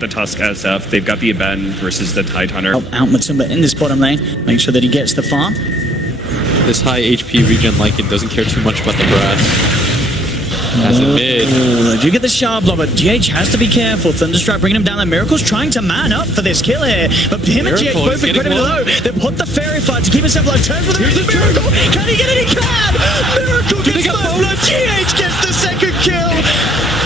The Tusk SF, they've got the Ben versus the Tide Hunter. Help out Matumba in this bottom lane, make sure that he gets the farm. This high HP regen Lycan doesn't care too much about the grass. As a mid. Oh, they do get the sharp blow, but GH has to be careful. Thunderstrike bringing him down there. Miracle's trying to man up for this kill here, but him and GH both incredibly low. They put the fairy flight to keep himself low. Turn for the Miracle. Can he get it? He can! Miracle gets the blow. GH gets the second kill.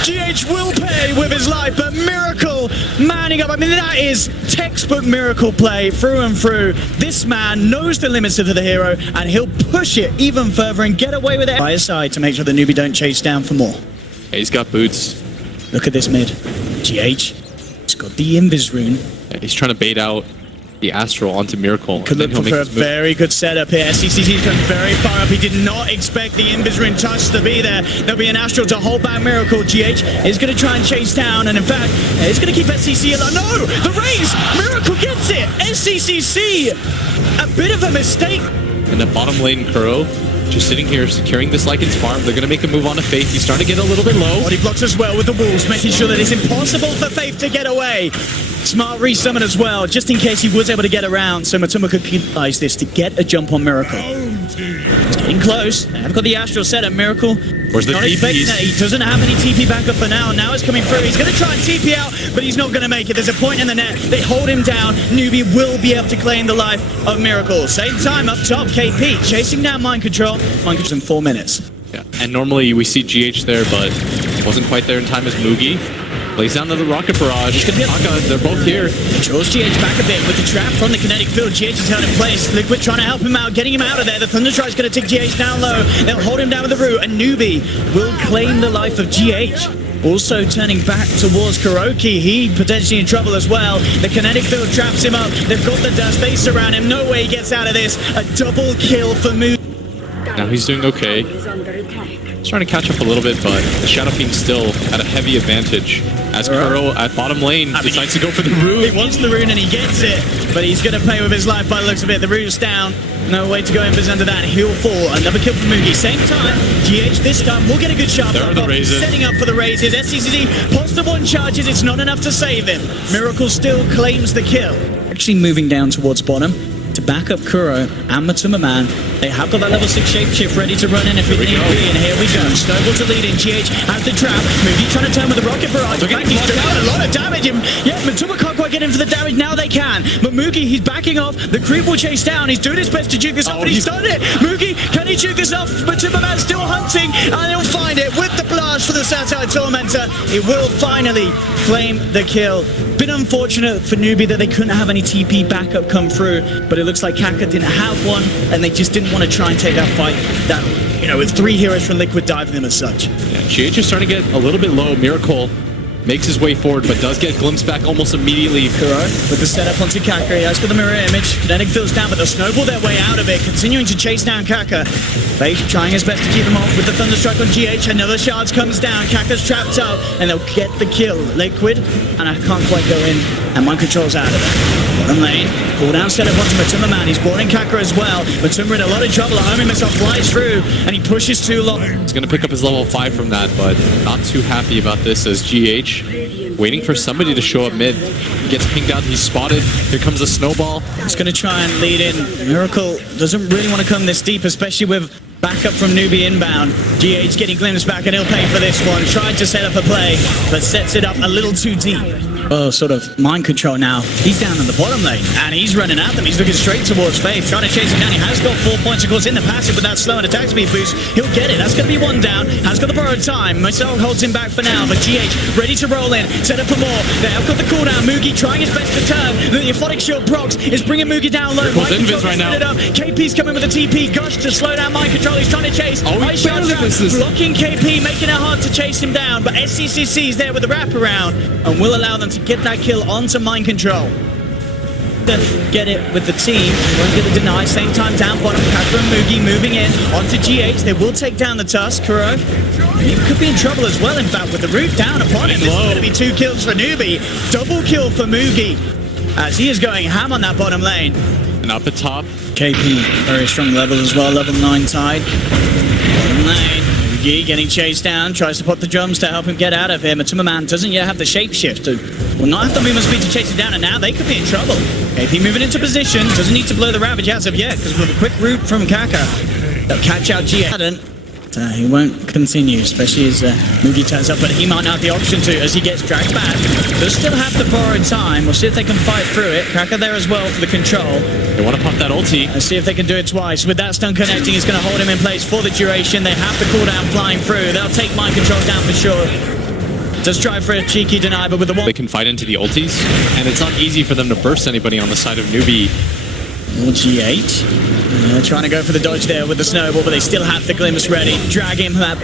GH will pay with his life, but Miracle manning up. I mean, that is textbook Miracle play through and through. This man knows the limits of the hero, and he'll push it even further and get away with it by his side to make sure the NewBee don't chase down for more. Yeah, he's got boots. Look at this mid. GH, he's got the Invis rune. Yeah, he's trying to bait out the Astral onto Miracle. Could look for a very good setup here. SCCC's come very far up. He did not expect the Invis rune touch to be there. There'll be an Astral to hold back Miracle. GH is going to try and chase down, and in fact, it's going to keep SCC alive. No! The raise! Miracle gets it! SCCC! A bit of a mistake. In the bottom lane, Kuro just sitting here, securing this Lycan's farm. They're going to make a move on to Faith. He's starting to get a little bit low. Body blocks as well with the wolves, making sure that it's impossible for Faith to get away. Smart resummon as well, just in case he was able to get around, so Matumba could utilize this to get a jump on Miracle. He's getting close. They've got the Astral set at Miracle. Where's the TP? He doesn't have any TP backup for now. Now it's coming through. He's going to try and TP out, but he's not going to make it. There's a point in the net. They hold him down. NewBee will be able to claim the life of Miracle. Same time up top, KP chasing down Mind Control. Mind Control in 4 minutes. Yeah, and normally we see GH there, but wasn't quite there in time as Mugi. Lays down to the rocket barrage. They're both here. Draws GH back a bit with the trap from the kinetic field. GH is held in place. Liquid trying to help him out, getting him out of there. The Thunderstrike's going to take GH down low. They'll hold him down with the root, and NewBee will claim the life of GH. Also turning back towards Kuroki. He potentially in trouble as well. The kinetic field traps him up. They've got the dust. They surround him. No way he gets out of this. A double kill for Mood. Now he's doing okay. He's trying to catch up a little bit, but the Shadow Fiend still at a heavy advantage. As Kuro at bottom lane decides to go for the rune. He wants the rune and he gets it, but he's going to pay with his life by the looks of it. The rune's down. No way to go in under that. He'll fall. Another kill from Mugi. Same time. GH this time will get a good shot. There are the raises. Setting up for the raises. SCCC pops the one charges. It's not enough to save him. Miracle still claims the kill. Actually moving down towards bottom to back up Kuro and Matumba Man. They have got that level 6 shapeshift ready to run in if it need be, and here we go. Snowball to lead in. GH has the trap. Mugi trying to turn with the rocket barrage. In fact, he's doing a lot of damage. Yeah, Matumba can't quite get in for the damage. Now they can. But Mugi, he's backing off. The creep will chase down. He's doing his best to juke this off, but he's done it. Mugi, can he juke this off? Matumba Man still hunting, and he'll find it with the blast for the Satellite Tormentor. He will finally claim the kill. Bit unfortunate for NewBee that they couldn't have any TP backup come through, but it looks like Kaka didn't have one, and they just didn't want to try and take that fight. That, you know, with 3 heroes from Liquid diving them as such. Yeah, GH is starting to get a little bit low. Miracle makes his way forward, but does get glimpsed back almost immediately. Kuro with the setup onto Kaka. He has got the mirror image. Kinetic feels down, but they'll snowball their way out of it, continuing to chase down Kaka. Faith trying his best to keep them off with the Thunderstrike on GH. Another shards comes down. Kaka's trapped up, and they'll get the kill. Liquid, and I can't quite go in, and Mind Control's out of it. Bottom lane, cooldown setup onto Matumba Man. He's boarding Kaka as well. Matumba in a lot of trouble. A homing missile flies through, and he pushes too long. He's going to pick up his level 5 from that, but not too happy about this as GH waiting for somebody to show up mid. He gets pinged out, he's spotted. Here comes a snowball. He's going to try and lead in. Miracle doesn't really want to come this deep, especially with backup from NewBee inbound. GH getting glimpsed back, and he'll pay for this one. Tried to set up a play, but sets it up a little too deep. Oh, sort of Mind Control now. He's down in the bottom lane, and he's running at them. He's looking straight towards Faith, trying to chase him down. He has got 4 points, of course, in the passive with that slow and attack speed boost. He'll get it. That's going to be 1 down. Has got the borrowed time. Marcel holds him back for now, but GH ready to roll in. Set up for more. They have got the cooldown. Mugi trying his best to turn. The Aphotic Shield procs is bringing Mugi down low. Mind Control right now. KP's coming with a TP. Gush to slow down Mind Control. He's trying to chase. Ice Shard blocking KP, making it hard to chase him down, but SCCC's there with the wraparound and will allow them to get that kill onto Mind Control. Get it with the team. Won't get the deny. Same time down bottom. Kaka and Mugi moving in onto GH. They will take down the Tusk. Kuro, he could be in trouble as well, in fact, with the root down upon him. This is going to be 2 kills for NewBee. Double kill for Mugi as he is going ham on that bottom lane. And up the top, KP, very strong level as well, level 9 Tide. Bottom lane, Mugi getting chased down, tries to pop the drums to help him get out of here. Matumba Man doesn't yet have the shapeshift to will not have the movement speed to chase it down, and now they could be in trouble. KP moving into position, doesn't need to blow the Ravage as of yet, because with a quick route from Kaka, they'll catch out G8. He won't continue, especially as Mugi turns up, but he might not have the option to as he gets dragged back. They'll still have to borrow time. We'll see if they can fight through it. Kaka there as well for the control. They want to pop that ulti. Let's see if they can do it twice. With that stun connecting, it's going to hold him in place for the duration. They have the cooldown flying through. They'll take mind control down for sure. Does try for a cheeky deny, but with the one... They can fight into the ultis, and it's not easy for them to burst anybody on the side of NewBee. G8. Trying to go for the dodge there with the snowball, but they still have the glimpse ready. Dragging him back,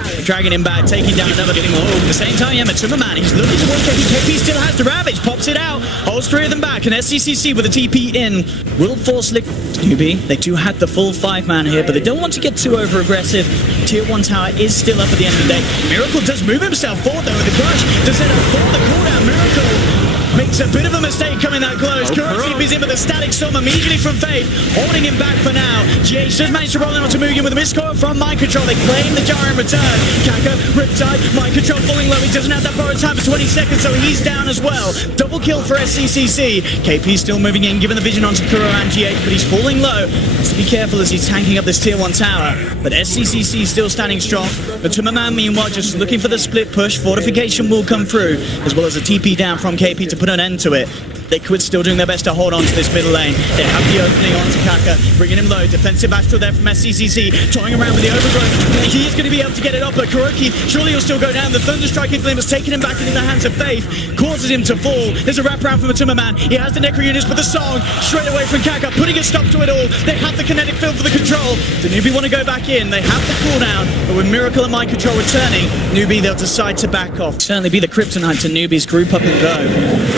taking down another, getting more. At the same time, yeah, MrWood, he's looking towards KP. KP still has the Ravage, pops it out, holds three of them back, and SCCC with a TP in will force NewBee. They do have the full 5-man here, but they don't want to get too over-aggressive. Tier 1 tower is still up at the end of the day. Miracle does move himself forward though with the crush to set up for the cooldown. Miracle makes a bit of a mistake coming that close. Kuro TP's in with a static storm immediately from Faith, holding him back for now. GH does manage to roll in onto Mugen with a miscall from Mind Control. They claim the jar in return. Kaka, Riptide, Mind Control falling low. He doesn't have that borrowed time for 20 seconds, so he's down as well. Double kill for SCCC. KP still moving in, giving the vision onto Kuro and GH, but he's falling low. Has to be careful as he's tanking up this tier 1 tower. But SCCC still standing strong. But Tummerman, meanwhile, just looking for the split push. Fortification will come through, as well as a TP down from KP to put an end to it. Liquid still doing their best to hold on to this middle lane. They have the opening onto Kaka, bringing him low. Defensive Astral there from SCCC, toying around with the overgrowth. He is going to be able to get it up, but Kuroki, surely he'll still go down. The Thunderstriking Flame has taken him back into the hands of Faith, causes him to fall. There's a wraparound from Tummerman. He has the Necro Units, but the song straight away from Kaka, putting a stop to it all. They have the kinetic field for the control. Do NewBee want to go back in? They have the cooldown, but with Miracle and Mind Control returning, NewBee, they'll decide to back off. Certainly be the kryptonite to NewBee's group up and go.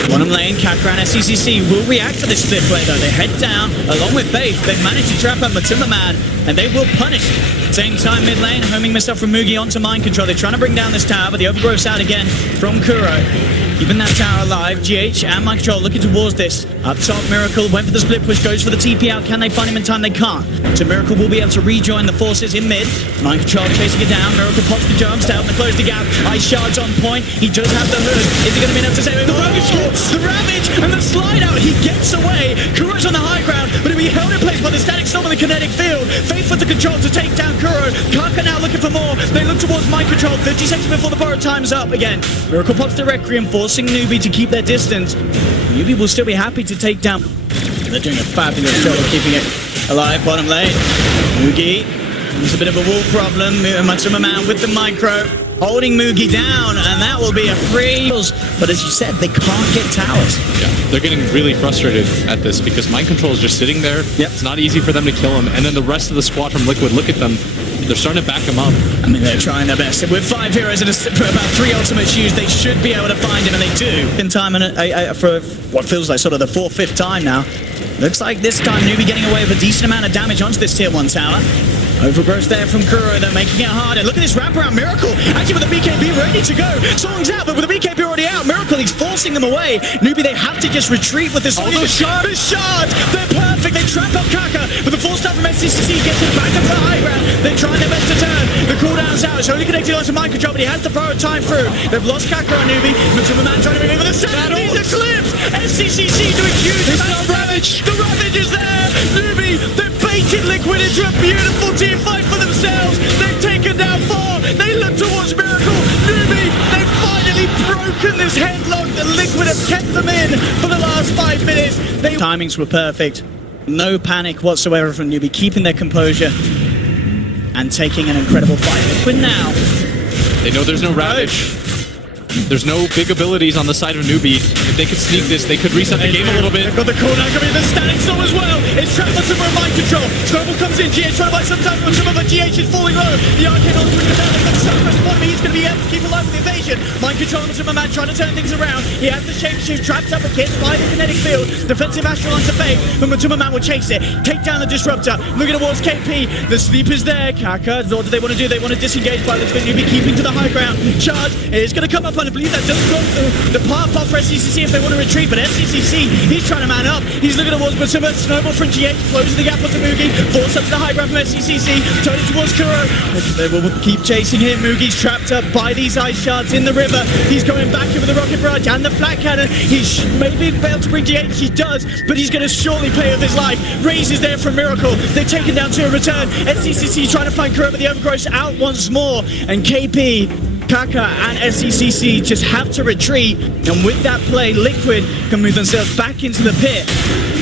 Bottom lane, Kaka and SCCC will react to this split play though. They head down along with Faith. They've managed to trap up Tummerman, and they will punish. Same time mid lane, homing missile from Mugi onto Mind Control. They're trying to bring down this tower, but the overgrowth's out again from Kuro. Keeping that tower alive. GH and Mind Control looking towards this. Up top, Miracle went for the split push, goes for the TP out. Can they find him in time? They can't. So Miracle will be able to rejoin the forces in mid. Mind Control chasing it down. Miracle pops the jumps to help them close the gap. Ice Shard's on point. He does have the hood. Is he going to be enough to save him? The Ravage and the slide out. He gets away. Kuro's on the high ground, but he'll be held in place by the static storm in the kinetic field. Faith with the control to take down Kuro. Kaka now looking for more. They look towards Mind Control. 50 seconds before the borrowed time's up again. Miracle pops the Requiem, forcing NewBee to keep their distance. NewBee will still be happy to take down. They're doing a fabulous job of keeping it alive. Bottom lane. Mugi. There's a bit of a wall problem. MrWood with the micro. Holding Mugi down, and that will be a free. But as you said, they can't get towers. Yeah, they're getting really frustrated at this because Mind Control is just sitting there. Yep. It's not easy for them to kill him. And then the rest of the squad from Liquid, look at them. They're starting to back him up. I mean, they're trying their best. With 5 heroes and about 3 ultimates used, they should be able to find him, and they do. In time, and for what feels like sort of the 4th, 5th time now. Looks like this time NewBee getting away with a decent amount of damage onto this tier 1 tower. Overgrowth there from Kuro, they're making it harder. Look at this wraparound, Miracle, actually with the BKB ready to go. Song's out, but with the BKB already out, Miracle, he's forcing them away. NewBee, they have to just retreat with this. Oh, the shard! The shard! They're perfect, they trap up Kaka, but the full start from SCCC gets him back up to the high ground. They're trying their best to turn. The cooldown's out, it's only connected onto Mind Control, but he has to borrow time through. They've lost Kaka on NewBee, MrWood trying to move in with the set. These are clips! SCCC doing huge amounts of damage. The Ravage is there! NewBee, they've baited Liquid into a beautiful team fight for themselves. They've taken down 4. They look towards Miracle. NewBee, they've finally broken this headlock. The Liquid have kept them in for the last 5 minutes. Timings were perfect. No panic whatsoever from NewBee, keeping their composure and taking an incredible fight. Liquid now. They know there's no Ravage. There's no big abilities on the side of NewBee. If they could sneak this, they could reset the game a little bit. They've got the cooldown coming in, the static storm as well. It's trapped on some Mind Control. Snowball comes in, GH trying to buy some time from some of the GH is falling low. The arcane on swinging down, they've got the Sunburst upon him. He's going to be able to keep alive with the evasion. Mind Control on Tummerman trying to turn things around. He has the shapeshift trapped up again by the kinetic field. Defensive Astral onto Faith, but Tummerman will chase it. Take down the Disruptor. Looking towards KP. The sleep is there. Kaka, what do they want to do? They want to disengage by the NewBee keeping to the high ground. Charge is going to come up I believe that does block the path off for SCCC if they want to retreat, but SCCC, he's trying to man up. He's looking towards Matuma, snowball from GH, closing the gap onto Mugi, force up to the high ground from SCCC, turning towards Kuro. They will keep chasing him. Mugi's trapped up by these ice shards in the river. He's going back in with the rocket barrage and the flat cannon. He's maybe failed to bring GH, he does, but he's going to surely pay with his life. Raze is there from Miracle. They're taken down to a return. SCCC trying to find Kuro, but the overgrowth out once more, and KP, Kaka and SCCC just have to retreat, and with that play, Liquid can move themselves back into the pit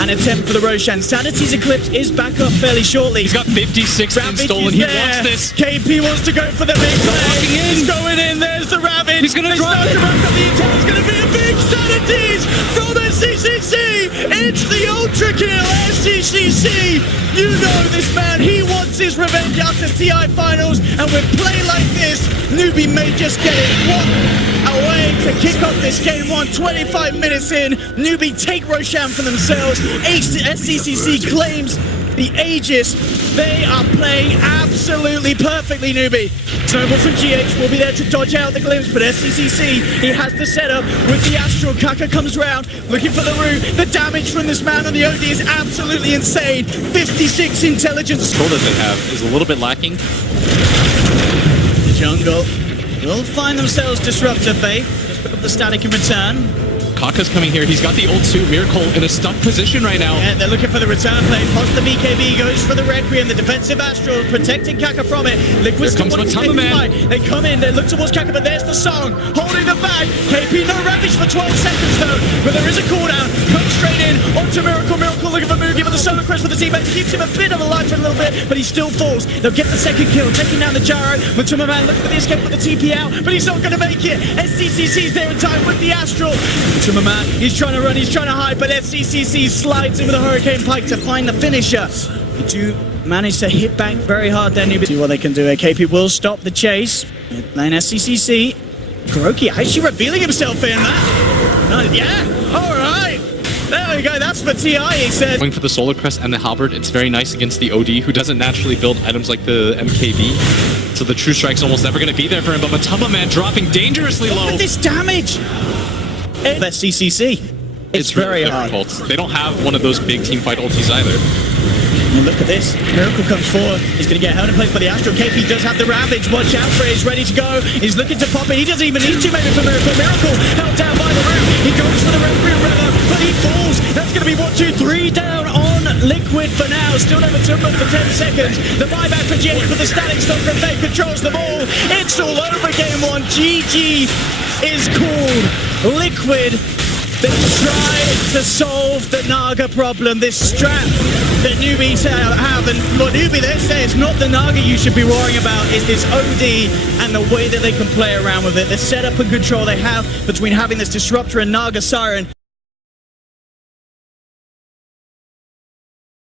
and attempt for the Roshan. Sanity's Eclipse is back up fairly shortly. He's got 56 stolen. He wants this. KP wants to go for the big play. He's going in. There's the Ravage. He's going to drive it. It's going to be a big Sanity's from SCCC. It's the ultra kill. SCCC. You know this man. He wants his revenge after TI finals, and with play like this, NewBee may just get it. What a way to kick off this game one. 25 minutes in, NewBee take Roshan for themselves. SCCC claims the Aegis. They are playing absolutely perfectly, NewBee. Snowball from GH will be there to dodge out the glimpse, but SCCC, he has the setup with the Astral. Kaka comes round, looking for the root. The damage from this man on the OD is absolutely insane. 56 intelligence. The control that they have is a little bit lacking. The jungle will find themselves disruptor, Faith. Just pick up the static in return. Kaka's coming here. He's got the ult too. Miracle in a stuck position right now. Yeah, they're looking for the return play. Post the BKB, goes for the Requiem. The defensive Astral protecting Kaka from it. Liquid's Here comes Matuma, man. They come in, they look towards Kaka, but there's the song. Holding the bag. KP, no Ravage for 12 seconds though. But there is a cooldown. Comes straight in onto Miracle. Miracle looking for Mugi with the Solar Crest for the teammate. Keeps him a bit of a life for a little bit, but he still falls. They'll get the second kill, taking down the Gyro. Matuma man looking for the escape with the TP out, but he's not going to make it. SCCC's there in time with the Astral. Matuma man, he's trying to run, he's trying to hide, but FCCC slides in with a Hurricane Pike to find the finisher. They do manage to hit back very hard there, NewBee. See what they can do. KP will stop the chase. Lane SCCC. Kuroki actually revealing himself in that. Yeah, alright. There we go, that's for TI, he said. Going for the Solar Crest and the Halberd, it's very nice against the OD, who doesn't naturally build items like the MKB. So the True Strike's almost never going to be there for him, but Matuma man dropping dangerously low. Look at this damage! SCCC. It's very really hard. difficult. They don't have one of those big teamfight ultis either. And look at this. Miracle comes forward. He's going to get held in place by the Astral. KP does have the Ravage. Watch out for it. He's ready to go. He's looking to pop it. He doesn't even need to maybe for Miracle. Miracle held down by the root. He goes for the Requiem River, but he falls. That's going to be 1, 2, 3 down on Liquid for now. Still never took up for 10 seconds. The buyback for GH for the static stop from Faith controls the ball. It's all over game one. GG is called. Liquid, they tried to solve the Naga problem, this strat that NewBee have, and what NewBee they say it's not the Naga you should be worrying about, is this OD and the way that they can play around with it, the setup and control they have between having this Disruptor and Naga Siren.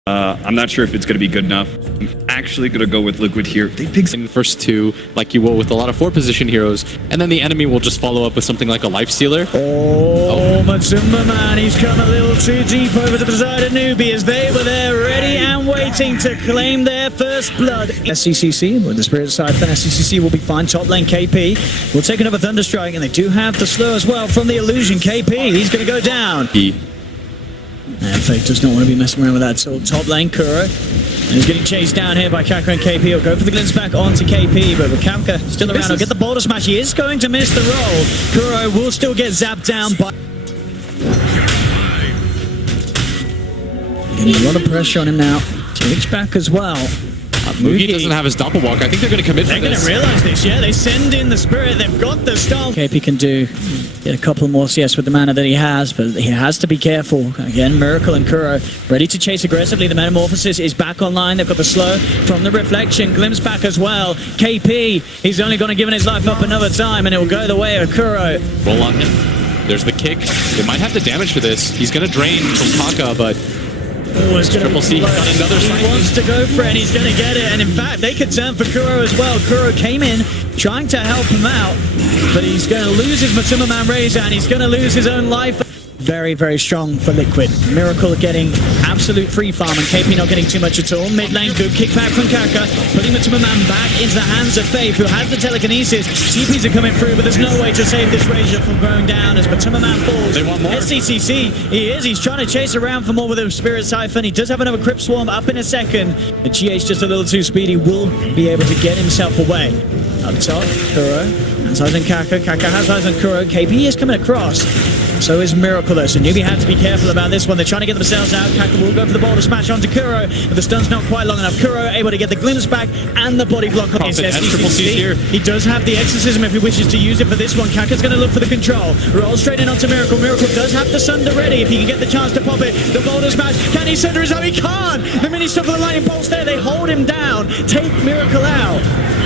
I'm not sure if it's going to be good enough. I'm actually going to go with Liquid here. They pick In the first two, like you will with a lot of 4-position heroes, and then the enemy will just follow up with something like a Lifestealer. Oh, Matuma man, he's come a little too deep over to the side of NewBee as they were there ready and waiting to claim their first blood. SCCC, with the Spirit side, then SCCC will be fine. Top lane KP will take another Thunderstrike, and they do have the slow as well from the Illusion. KP, he's going to go down. And Fake does not want to be messing around with that. So top lane, Kuro. And he's getting chased down here by Kaka and KP. He'll go for the glimpse back onto KP, but with Kaka still around, he'll get the boulder smash. He is going to miss the roll. Kuro will still get zapped down by... Getting a lot of pressure on him now. Takes back as well. Mugi doesn't have his doppelwalk. I think they're going to commit for this. They're going to realize this, yeah. They send in the Spirit. They've got the stall. KP can get a couple more CS with the mana that he has, but he has to be careful. Again, Miracle and Kuro ready to chase aggressively. The Metamorphosis is back online. They've got the slow from the Reflection. Glimpse back as well. KP, he's only going to give his life up another time, and it will go the way of Kuro. Roll on him. There's the kick. They might have the damage for this. He's going to drain from Kaka, but... Oh, it's Triple C, he got another he wants to go for it, and he's going to get it. And in fact, they could turn for Kuro as well. Kuro came in trying to help him out, but he's going to lose his Matuma Man Razor, and he's going to lose his own life. very, very strong for Liquid. Miracle getting absolute free farm and KP not getting too much at all. Mid lane, good kickback from Kaka, putting Matuma Man back into the hands of Faith, who has the telekinesis. TPs are coming through, but there's no way to save this Razor from going down as Matuma Man falls. They want more. SCCC, he's trying to chase around for more with a Spirit Siphon. He does have another Crypt Swarm up in a second. The GH just a little too speedy, will be able to get himself away. Up top, Kuro has eyes on Kaka. Kaka has eyes on Kuro. KP is coming across. So is Miracle though, so NewBee have to be careful about this one. They're trying to get themselves out. Kaka will go for the boulder smash onto Kuro, but the stun's not quite long enough. Kuro able to get the glimpse back and the body block on the SCCC. He does have the exorcism if he wishes to use it for this one. Kaka's going to look for the control. Roll straight in onto Miracle. Miracle does have the Sunder ready if he can get the chance to pop it. The boulder smash. Can he Sunder his own? He can't! The mini stuff for the lightning bolts there. They hold him down. Take Miracle out.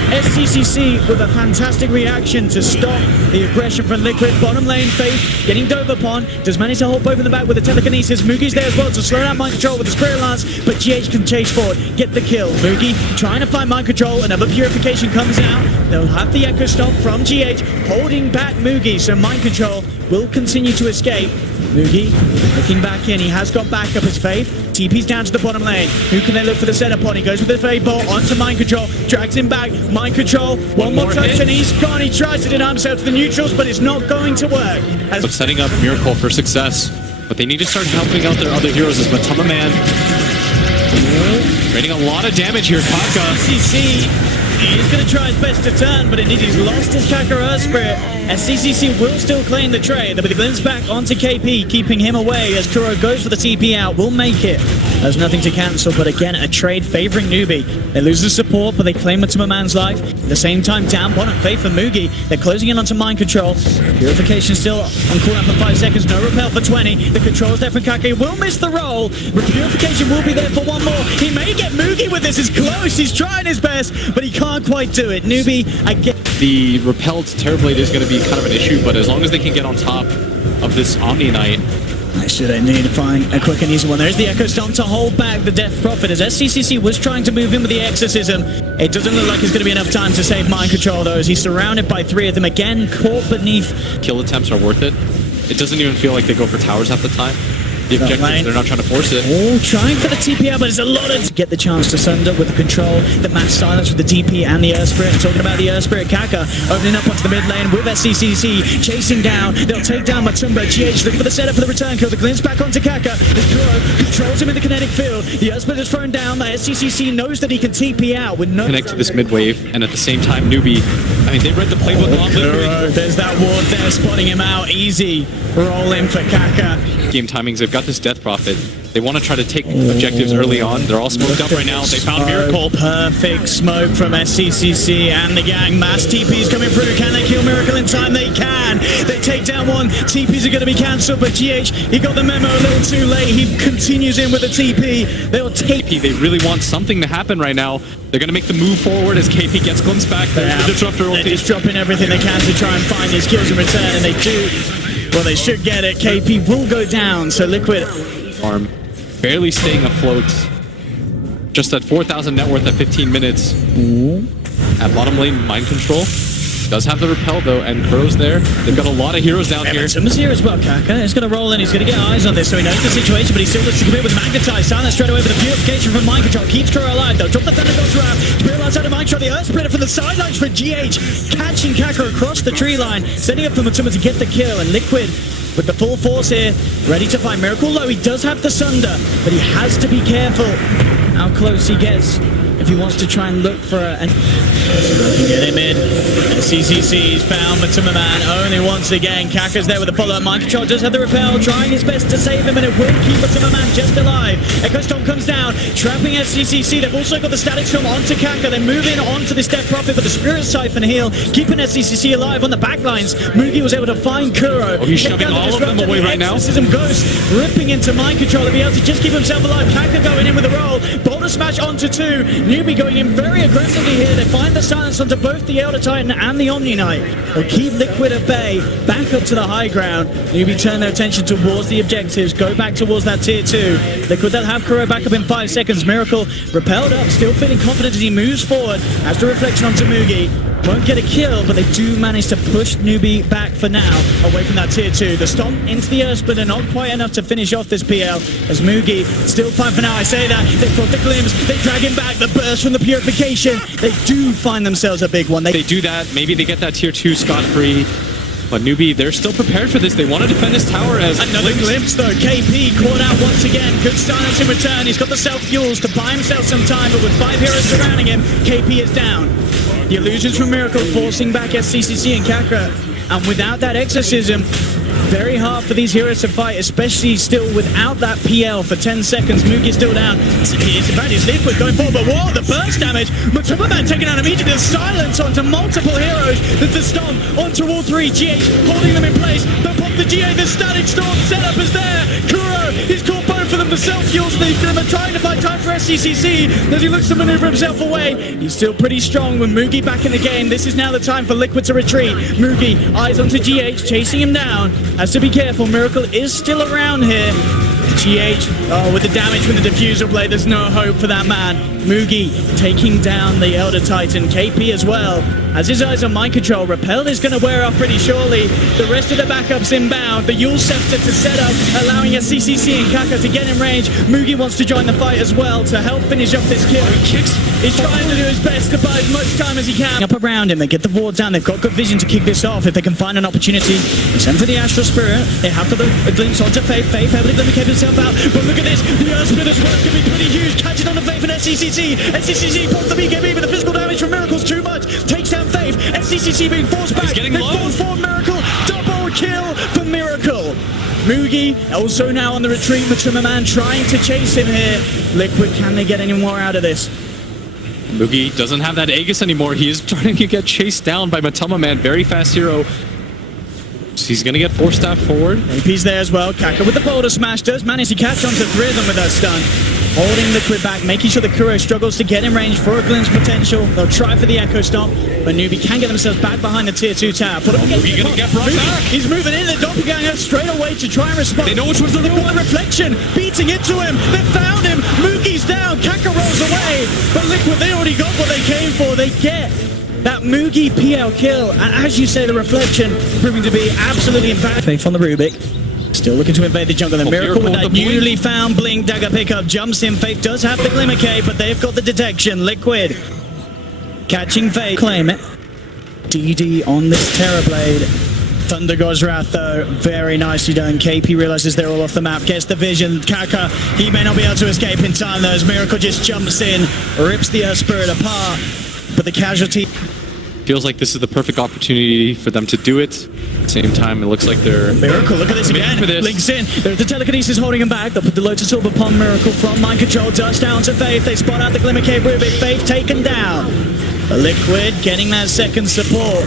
SCCC with a fantastic reaction to stop the aggression from Liquid. Bottom lane, Faith getting dove upon. Does manage to hold both in the back with the telekinesis. Mugi's there as well to slow down mind control with the Spirit Lance, but GH can chase forward, get the kill. Mugi trying to find mind control. Another purification comes out. They'll have the Echo Stomp from GH, holding back Mugi, so mind control will continue to escape. Mugi looking back in. He has got backup as Faith. TP's down to the bottom lane. Who can they look for the setup on? He goes with the Fade Bolt onto Mind Control, drags him back. Mind Control, one more touch hit. and he's gone. He tries to deny himself to the neutrals, but it's not going to work. But setting up Miracle for success. But they need to start helping out their other heroes as Matuma Man creating a lot of damage here. Kaka. SCCC, he's going to try his best to turn, but indeed he's lost his Kaka Earth Spirit. SCCC will still claim the trade. There'll be the glimpse back onto KP, keeping him away as Kuro goes for the TP out. Will make it. There's nothing to cancel, but again, a trade favoring NewBee. They lose the support, but they claim Matuma Man's life. At the same time, down bottom, Faith and Mugi. They're closing in onto Mind Control. Purification still on cooldown for 5 seconds. No repel for 20. The control's there from Kake. Will miss the roll. Purification will be there for one more. He may get Mugi with this. It's close. He's trying his best, but he can't quite do it. NewBee, again. The repelled Terrorblade is going to be kind of an issue, but as long as they can get on top of this Omni Knight. Actually, they need to find a quick and easy one. There's the Echo Stomp to hold back the Death Prophet as SCCC was trying to move in with the Exorcism. It doesn't look like there's going to be enough time to save Mind Control, though, as he's surrounded by 3 of them. Again, caught beneath. Kill attempts are worth it. It doesn't even feel like they go for towers half the time. The objective, they're not trying to force it. Oh, trying for the TP out, but it's a lot of... Get the chance to Sunder with the control, the mass silence with the DP and the Earth Spirit. Talking about the Earth Spirit, Kaka opening up onto the mid lane with SCCC, chasing down. They'll take down Matumba. GH look for the setup for the return kill. The glimpse back onto Kaka. The Kuro controls him in the kinetic field. The Earth Spirit is thrown down. The SCCC knows that he can TP out with no... Connect to this mid wave, and at the same time, NewBee. I mean, they read the playbook on Liquid. There's that ward there, spotting him out. Easy roll in for Kaka. Game timings, they've got this Death Prophet. They want to try to take objectives early on. They're all smoked up right now. They found Miracle. Perfect smoke from SCCC and the gang. Mass TPs coming through. Can they kill Miracle in time? They can. They take down one. TPs are going to be cancelled, but GH, he got the memo a little too late. He continues in with the TP. They'll take... They really want something to happen right now. They're going to make the move forward as KP gets glimpse back. There's the Disruptor ulti. They're just dropping everything they can to try and find his kills in return, and they do. Well, they should get it. KP will go down, so Liquid... Arm barely staying afloat. Just at 4,000 net worth at 15 minutes. At bottom lane, Mind Control. Does have the repel though, and Kuro's there. They've got a lot of heroes down here. Matuma's here as well, Kaka. He's going to roll in, he's going to get eyes on this, so he knows the situation, but he still looks to commit with Magnetize. Silence straight away with the purification from Mind Control. Keeps Kuro alive though. Drop the Thunder Dodge round. Spirit outside of Mind Control. The Earth Splitter from the sidelines for GH. Catching Kaka across the tree line. Setting up for Matuma to get the kill, and Liquid with the full force here, ready to find Miracle low. He does have the Sunder, but he has to be careful how close he gets if he wants to try and look for a... Get him in. CCC's found Matuma Man only once again. Kaka's there with the follow-up. Mind Control does have the repel, trying his best to save him, and it will keep Matuma Man just alive. Echo Storm comes down, trapping SCCC. They've also got the Static Storm onto Kaka. They're moving onto this Death Prophet with the Spirit Siphon heal, keeping SCCC alive on the back lines. Mugi was able to find Kuro. Oh, he's shoving all of them away right now. Exorcism Ghost ripping into Mind Control to be able to just keep himself alive. Kaka going in with a roll. Boulder Smash onto 2. NewBee going in very aggressively here. They find the silence onto both the Elder Titan and the Omni Knight. They'll keep Liquid at bay, back up to the high ground. NewBee turn their attention towards the objectives, go back towards that tier 2. Liquid, they'll have Kuro back up in 5 seconds. Miracle repelled up, still feeling confident as he moves forward. Has the reflection onto Mugi. Won't get a kill, but they do manage to push NewBee back for now, away from that tier 2. The stomp into the Earth Splitter, not quite enough to finish off this PL, as Mugi still fine for now. I say that, they've got the glimpse, they drag him back, the burst from the purification. They do find themselves a big one. They do that, maybe they get that tier 2 scot-free. But NewBee, they're still prepared for this. They want to defend this tower as... Another glimpse, though. KP caught out once again. Good silence in return. He's got the self-fuels to buy himself some time, but with 5 heroes surrounding him, KP is down. The illusions from Miracle forcing back SCCC and Kaka. And without that exorcism, very hard for these heroes to fight, especially still without that PL for 10 seconds. Mugi's still down. It's about his Liquid going forward, but whoa, the burst damage. MrWood taken out immediately. The silence onto multiple heroes. There's the stomp onto all 3. GH holding them in place. They'll pop the GA. The static storm setup is there. Kuro, he's caught both of them. The self-fuels leave them. They're trying to find time for SCCC as he looks to maneuver himself away. He's still pretty strong with Mugi back in the game. This is now the time for Liquid to retreat. Mugi, eyes onto GH, chasing him down. Has to be careful, Miracle is still around here. GH, with the damage from the diffuser blade, there's no hope for that man. Mugi taking down the Elder Titan. KP as well. As his eyes on mind control, Repel is going to wear off pretty surely. The rest of the backups inbound. The Yule Scepter to set up, allowing SCCC and Kaka to get in range. Mugi wants to join the fight as well to help finish off this kill. He's trying to do his best to buy as much time as he can. Up around him, they get the ward down. They've got good vision to kick this off if they can find an opportunity. They send for the Astral Spirit. They have got a glimpse onto Faith. Faith heavily going to keep himself out. But look at this. The Earth Splitter's work can be pretty huge. Catching on the Faith and SCCC. SCCC pops the BKB, but the physical damage from Miracle's too much. Takes down Faith. SCCC being forced back. He's getting they low. force forward Miracle. Double kill for Miracle. Mugi also now on the retreat. Matuma Man trying to chase him here. Liquid, can they get any more out of this? Mugi doesn't have that Aegis anymore. He is starting to get chased down by Matuma Man. Very fast hero. He's going to get forced out forward. AP's there as well. Kaka with the boulder smash does manage to catch onto 3 of them with that stun. Holding Liquid back, making sure the Kuro struggles to get in range for a glimpse potential. They'll try for the Echo Stomp, but NewBee can get themselves back behind the tier 2 tower. Mugi going to get brought back. He's moving in the Doppelganger straight away to try and respond. They know which one's the One reflection, beating into him. They found him. Mugi's down. Kaka rolls away. But Liquid, they already got what they came for. They get that Mugi PL kill. And as you say, the reflection proving to be absolutely invaluable. Faith on the Rubik. Still looking to invade the jungle. The Miracle with that newly found Blink Dagger pickup jumps in. Faith does have the Glimmer K, but they've got the detection. Liquid catching Faith. Claim it. DD on this Terrorblade. Thunder God's Wrath, though, very nicely done. KP realizes they're all off the map, gets the vision. Kaka, he may not be able to escape in time, though, as Miracle just jumps in, rips the Earth Spirit apart. But the casualty... Feels like this is the perfect opportunity for them to do it. At the same time, it looks like they're... Miracle, look at this again. Links in. The telekinesis holding him back. They'll put the Lotus Orb upon Miracle from mind control. Dust down to Faith. They spot out the Glimmer Cave Rubik. Faith taken down. The Liquid getting that second support.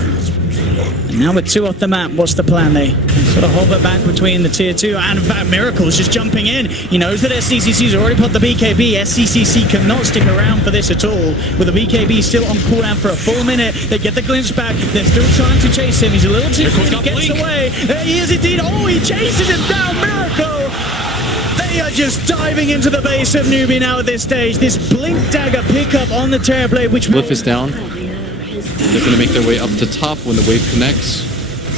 And now with 2 off the map, what's the plan? They sort of hover back between the tier 2, and in fact, Miracle's just jumping in. He knows that SCCC's already put the BKB. SCCC cannot stick around for this at all. With the BKB still on cooldown for a full minute, they get the glimpse back. They're still trying to chase him. He's a little too quick. He gets away. There he is indeed. Oh, he chases him down. Miracle. They are just diving into the base of NewBee now at this stage. This Blink Dagger pickup on the Terrorblade, which... Glyph is down. They're going to make their way up to top when the wave connects.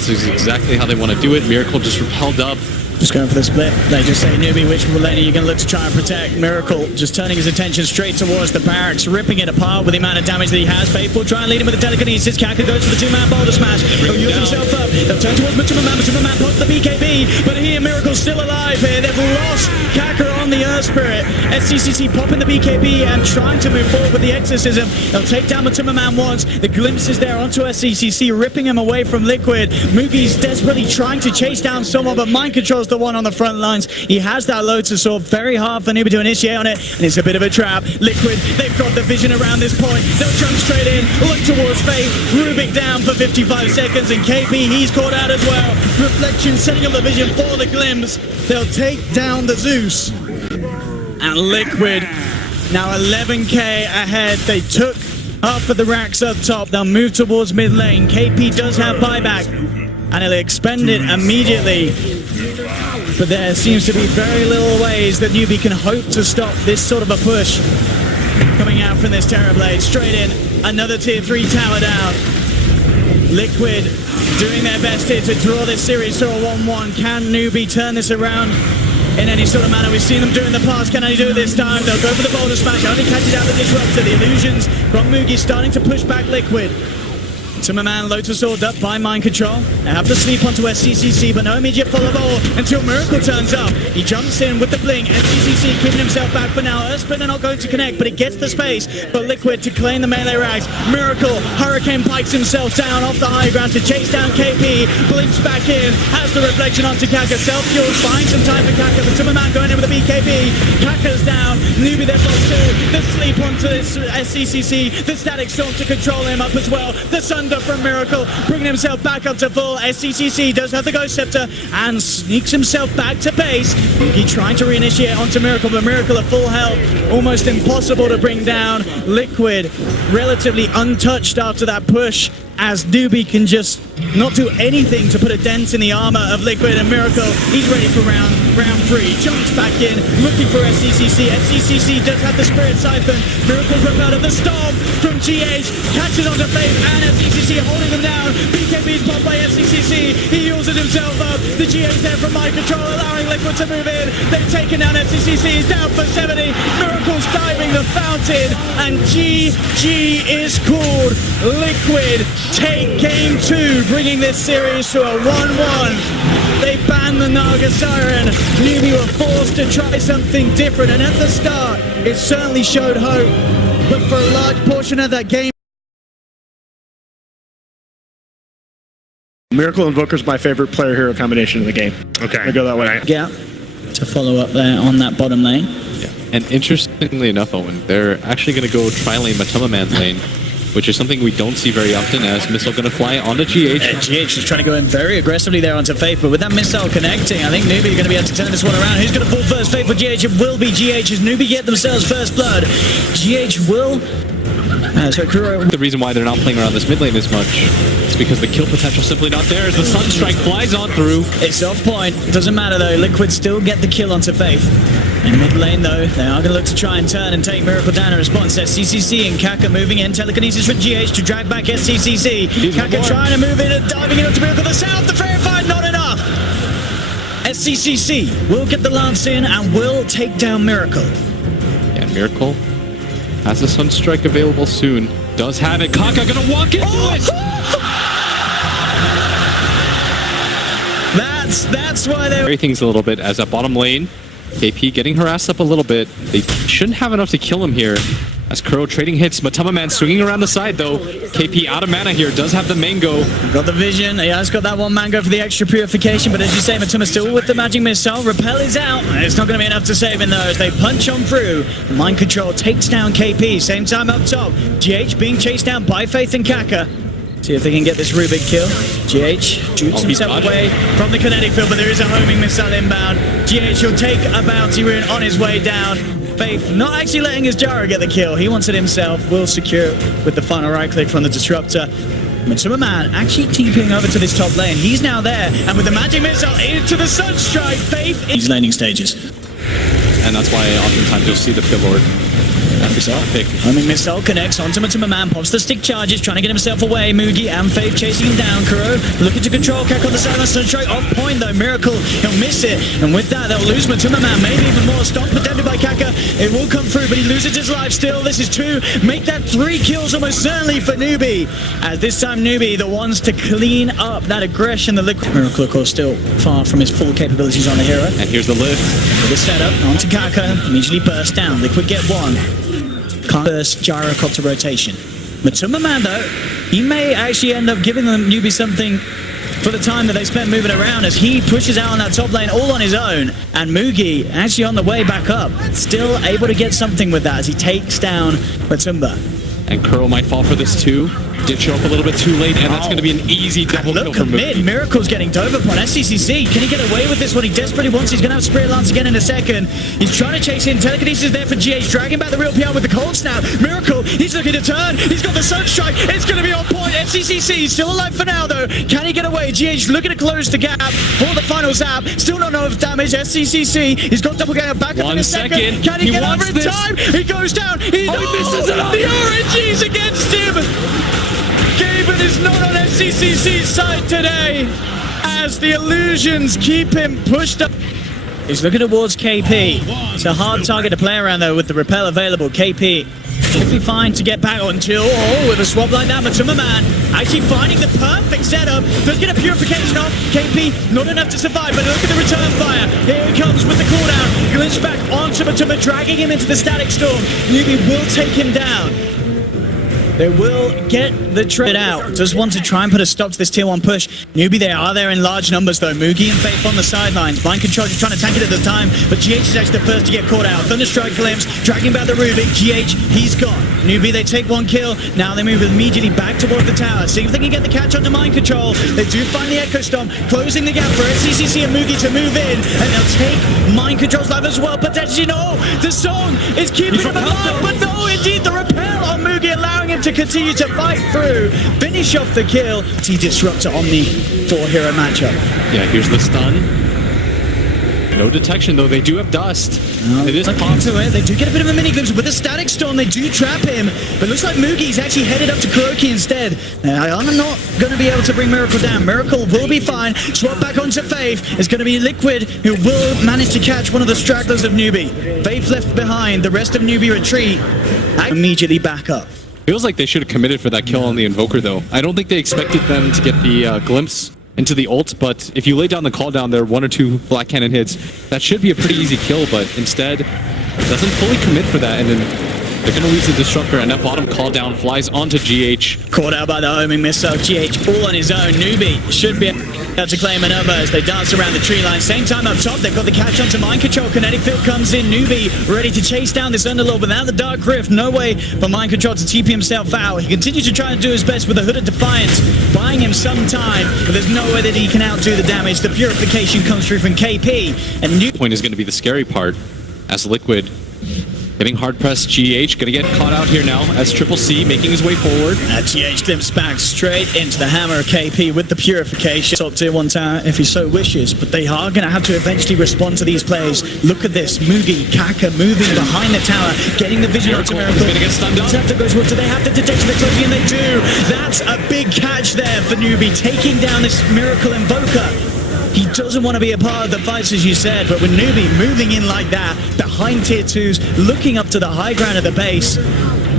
This is exactly how they want to do it. Miracle just repelled up. Just going for the split. They just say, NewBee, which lane are you going to look to try and protect? Miracle just turning his attention straight towards the barracks, ripping it apart with the amount of damage that he has. Faithful try and lead him with the telekinesis. Kaka goes for the 2-man boulder smash. He'll use himself up. They'll turn towards Matuma Man. Matuma Man puts the BKB, but here Miracle's still alive here. They've lost Kaka on the Earth Spirit. SCCC popping the BKB and trying to move forward with the exorcism. They'll take down Matuma Man once. The glimpse is there onto SCCC, ripping him away from Liquid. Mugi's desperately trying to chase down someone, but mind controls the one on the front lines. He has that Lotus Orb. Very hard for NewBee to initiate on it, and it's a bit of a trap. Liquid, they've got the vision around this point. They'll jump straight in, look towards Faith. Rubik down for 55 seconds, and KP, he's caught out as well. Reflection setting up the vision for the glimpse. They'll take down the Zeus. And Liquid, now 11k ahead. They took half of the racks up top. They'll move towards mid lane. KP does have buyback, and he'll expend it immediately. But there seems to be very little ways that NewBee can hope to stop this sort of a push coming out from this Terrorblade. Straight in, another tier 3 tower down. Liquid doing their best here to draw this series to a 1-1. Can NewBee turn this around in any sort of manner? We've seen them do it in the past. Can they do it this time? They'll go for the boulder smash. Only catches out the disruptor. The illusions from Mugi starting to push back Liquid. Timmerman, Lotus Sword up by Mind Control. They have to sleep onto SCCC, but no immediate follow ball until Miracle turns up. He jumps in with the blink. SCCC keeping himself back for now. Earthspin are not going to connect, but it gets the space for Liquid to claim the melee rags. Miracle, Hurricane pikes himself down off the high ground to chase down KP. Blinks back in, has the reflection onto Kaka. Self-fuels, finds some time for Kaka, but Timmerman going in with a BKB. Kaka's down, NewBee there plus 2. The sleep onto this SCCC. The Static Storm to control him up as well. The Sunder from Miracle, bringing himself back up to full. SCCC does have the Ghost Scepter and sneaks himself back to base. He trying to reinitiate onto Miracle, but Miracle at full health, almost impossible to bring down. Liquid relatively untouched after that push, as NewBee can just not do anything to put a dent in the armor of Liquid. And Miracle, he's ready for round 3. Jumps back in, looking for SCCC. SCCC does have the Spirit Siphon. Miracle's repelled of the Storm from GH, catches onto Faith, and SCCC holding them down. BKB's blocked by SCCC. He uses himself up. The GH there from Mind Control, allowing Liquid to move in. They've taken down SCCC. He's down for 70. Miracle's diving the fountain, and GG is called. Liquid take game 2, bringing this series to a 1-1. They banned the Naga Siren. NewBee were forced to try something different, and at the start, it certainly showed hope. But for a large portion of that game, Miracle Invoker's my favorite player-hero combination in the game. Okay. I go that way. yeah, to follow up there on that bottom lane. Yeah. And interestingly enough, Owen, they're actually going to go tri-lane Matuma Man's lane, which is something we don't see very often, as Missile going to fly onto GH. GH is trying to go in very aggressively there onto Faith, but with that missile connecting, I think NewBee are going to be able to turn this one around. Who's going to pull first? Faith for GH? It will be GH as NewBee get themselves first blood. GH will... The reason why they're not playing around this mid lane as much is because the kill potential simply not there as the Sunstrike flies on through. It's off point. Doesn't matter though. Liquid still get the kill onto Faith. In mid lane though, they are going to look to try and turn and take Miracle down in response. SCCC and Kaka moving in. Telekinesis for GH to drag back SCCC. Kaka trying to move in and diving into Miracle. The south, the verified, not enough. SCCC will get the lance in and will take down Miracle. Yeah, Miracle has the Sunstrike available soon. Does have it. Kaka gonna walk into it. That's why they Vary things a little bit as at bottom lane, KP getting harassed up a little bit. They shouldn't have enough to kill him here. As Kuro trading hits, Matuma Man swinging around the side though. KP out of mana here, does have the mango. got the vision. He has got that one mango for the extra purification, but as you say, Matuma still with the magic missile. Repel is out. It's not going to be enough to save him though as they punch on through. Mind Control takes down KP. Same time up top. GH being chased down by Faith and Kaka. See if they can get this Rubik kill. GH jukes himself away from the kinetic field, but there is a homing missile inbound. GH will take a bounty rune on his way down. Faith not actually letting his Jara get the kill. He wants it himself. Will secure it with the final right click from the disruptor. Matuma Man actually TPing over to this top lane. He's now there, and with the magic missile into the Sunstrike, Faith in these laning stages. And that's why oftentimes you'll see the Pit Lord. Homing missile connects onto Matuma Man, pops the stick charges, trying to get himself away. Mugi and Faith chasing him down. Kuro looking to control Kaka on the side of the Sunstrike. Off point though, Miracle, he'll miss it. And with that, they'll lose Matuma Man, maybe even more. Stomp protected by Kaka. It will come through, but he loses his life still. This is 2. Make that 3 kills almost certainly for NewBee. As this time NewBee, the ones to clean up that aggression. The Liquid Miracle, of course, still far from his full capabilities on the hero. And here's the lift. With the setup onto Kaka, immediately burst down. Liquid get 1. Can't burst gyrocopter rotation. Matuma Man though, he may actually end up giving them NewBee something for the time that they spent moving around as he pushes out on that top lane all on his own. And Mugi actually on the way back up, still able to get something with that as he takes down Matumba. And Kuro might fall for this too. Did show up a little bit too late, and that's going to be an easy double kill Look, for mid. Mugi. Miracle's getting dove upon SCCC. Can he get away with this one? He desperately wants. He's going to have Spirit Lance again in a second. He's trying to chase in. Telekinesis there for GH, dragging back the real PR with the cold snap. Miracle, he's looking to turn. He's got the Sunstrike. It's going to be on point. SCCC still alive for now, though. Can he get away? GH looking to close the gap for the final zap. Still not enough damage. SCCC, he's got double game back up in a second. Can he get over in time? He goes down. He misses it up. The RNG's against him. Game Raven is not on SCCC's side today, as the illusions keep him pushed up. He's looking towards KP. It's a hard target to play around though with the repel available. KP should be fine to get back until, with a swap like that, Matuma Man actually finding the perfect setup. Does get a purification off. KP, not enough to survive, but look at the return fire. Here he comes with the cooldown. Glitch back onto Matuma, dragging him into the static storm. NewBee will take him down. They will get the trade out. Just want to try and put a stop to this tier 1 push. NewBee, they are there in large numbers though. Mugi and Faith on the sidelines. Mind Control is trying to tank it at the time, but GH is actually the first to get caught out. Thunderstrike glimpse, dragging back the Rubik. GH, he's gone. NewBee, they take 1 kill. Now they move immediately back towards the tower. See if they can get the catch under Mind Control. They do find the Echo Stomp, closing the gap for SCCC and Mugi to move in, and they'll take Mind Control's life as well. Potentially, no! The song is keeping him alive, but no, indeed, the repel on Mugi, allowing him to continue to fight through, finish off the kill. He disrupts Omni 4-hero matchup. Yeah, here's the stun. No detection though, they do have dust. It is Looking to it. They do get a bit of a mini glimpse with the static storm. They do trap him, but it looks like Mugi's actually headed up to Kuroki instead. I'm not going to be able to bring Miracle down. Miracle will be fine. Swap back onto Faith. It's going to be Liquid who will manage to catch one of the stragglers of NewBee. Faith left behind. The rest of NewBee retreat. Immediately back up. Feels like they should have committed for that kill on the Invoker though. I don't think they expected them to get the glimpse into the ult, but if you lay down the call down there, 1 or 2 flat cannon hits, that should be a pretty easy kill, but instead doesn't fully commit for that, and then they're going to lose the Disruptor, and that bottom call down flies onto GH. Caught out by the homing missile. GH all on his own. NewBee should be able to claim another as they dance around the tree line. Same time up top, they've got the catch onto Mind Control. Kinetic Field comes in. NewBee ready to chase down this Underlord without the Dark Rift. No way for Mind Control to TP himself out. He continues to try and do his best with the Hood of Defiance, buying him some time, but there's no way that he can outdo the damage. The purification comes through from KP, and NewBee Point is going to be the scary part, as Liquid getting hard pressed. GH gonna get caught out here now as Triple C making his way forward. GH glimpse back straight into the hammer of KP with the purification. Top tier 1 tower if he so wishes, but they are gonna have to eventually respond to these plays. Look at this, Mugi, Kaka moving behind the tower, getting the vision onto Miracle. He's gonna get stunned up. Have to go towards, do they have the detection? They're closing, and they do. That's a big catch there for NewBee, taking down this Miracle Invoker. He doesn't want to be a part of the fights, as you said, but with NewBee moving in like that, behind tier 2s, looking up to the high ground of the base,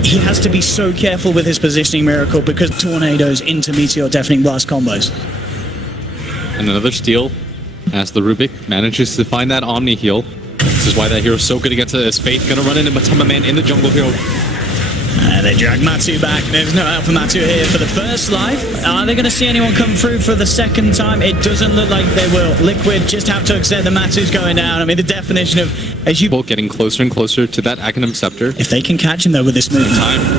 he has to be so careful with his positioning, Miracle, because tornadoes into Meteor Deafening Blast combos. And another steal as the Rubik manages to find that Omni heal. This is why that hero's so good against it, as Faith gonna run into Matuma Man in the jungle here. They drag Matsu back. There's no help for Matsu here for the first life. Are they going to see anyone come through for the second time? It doesn't look like they will. Liquid just have to accept that Matsu's going down. I mean, the definition of, as you... Both getting closer and closer to that Aghanim Scepter. If they can catch him, though, with this move.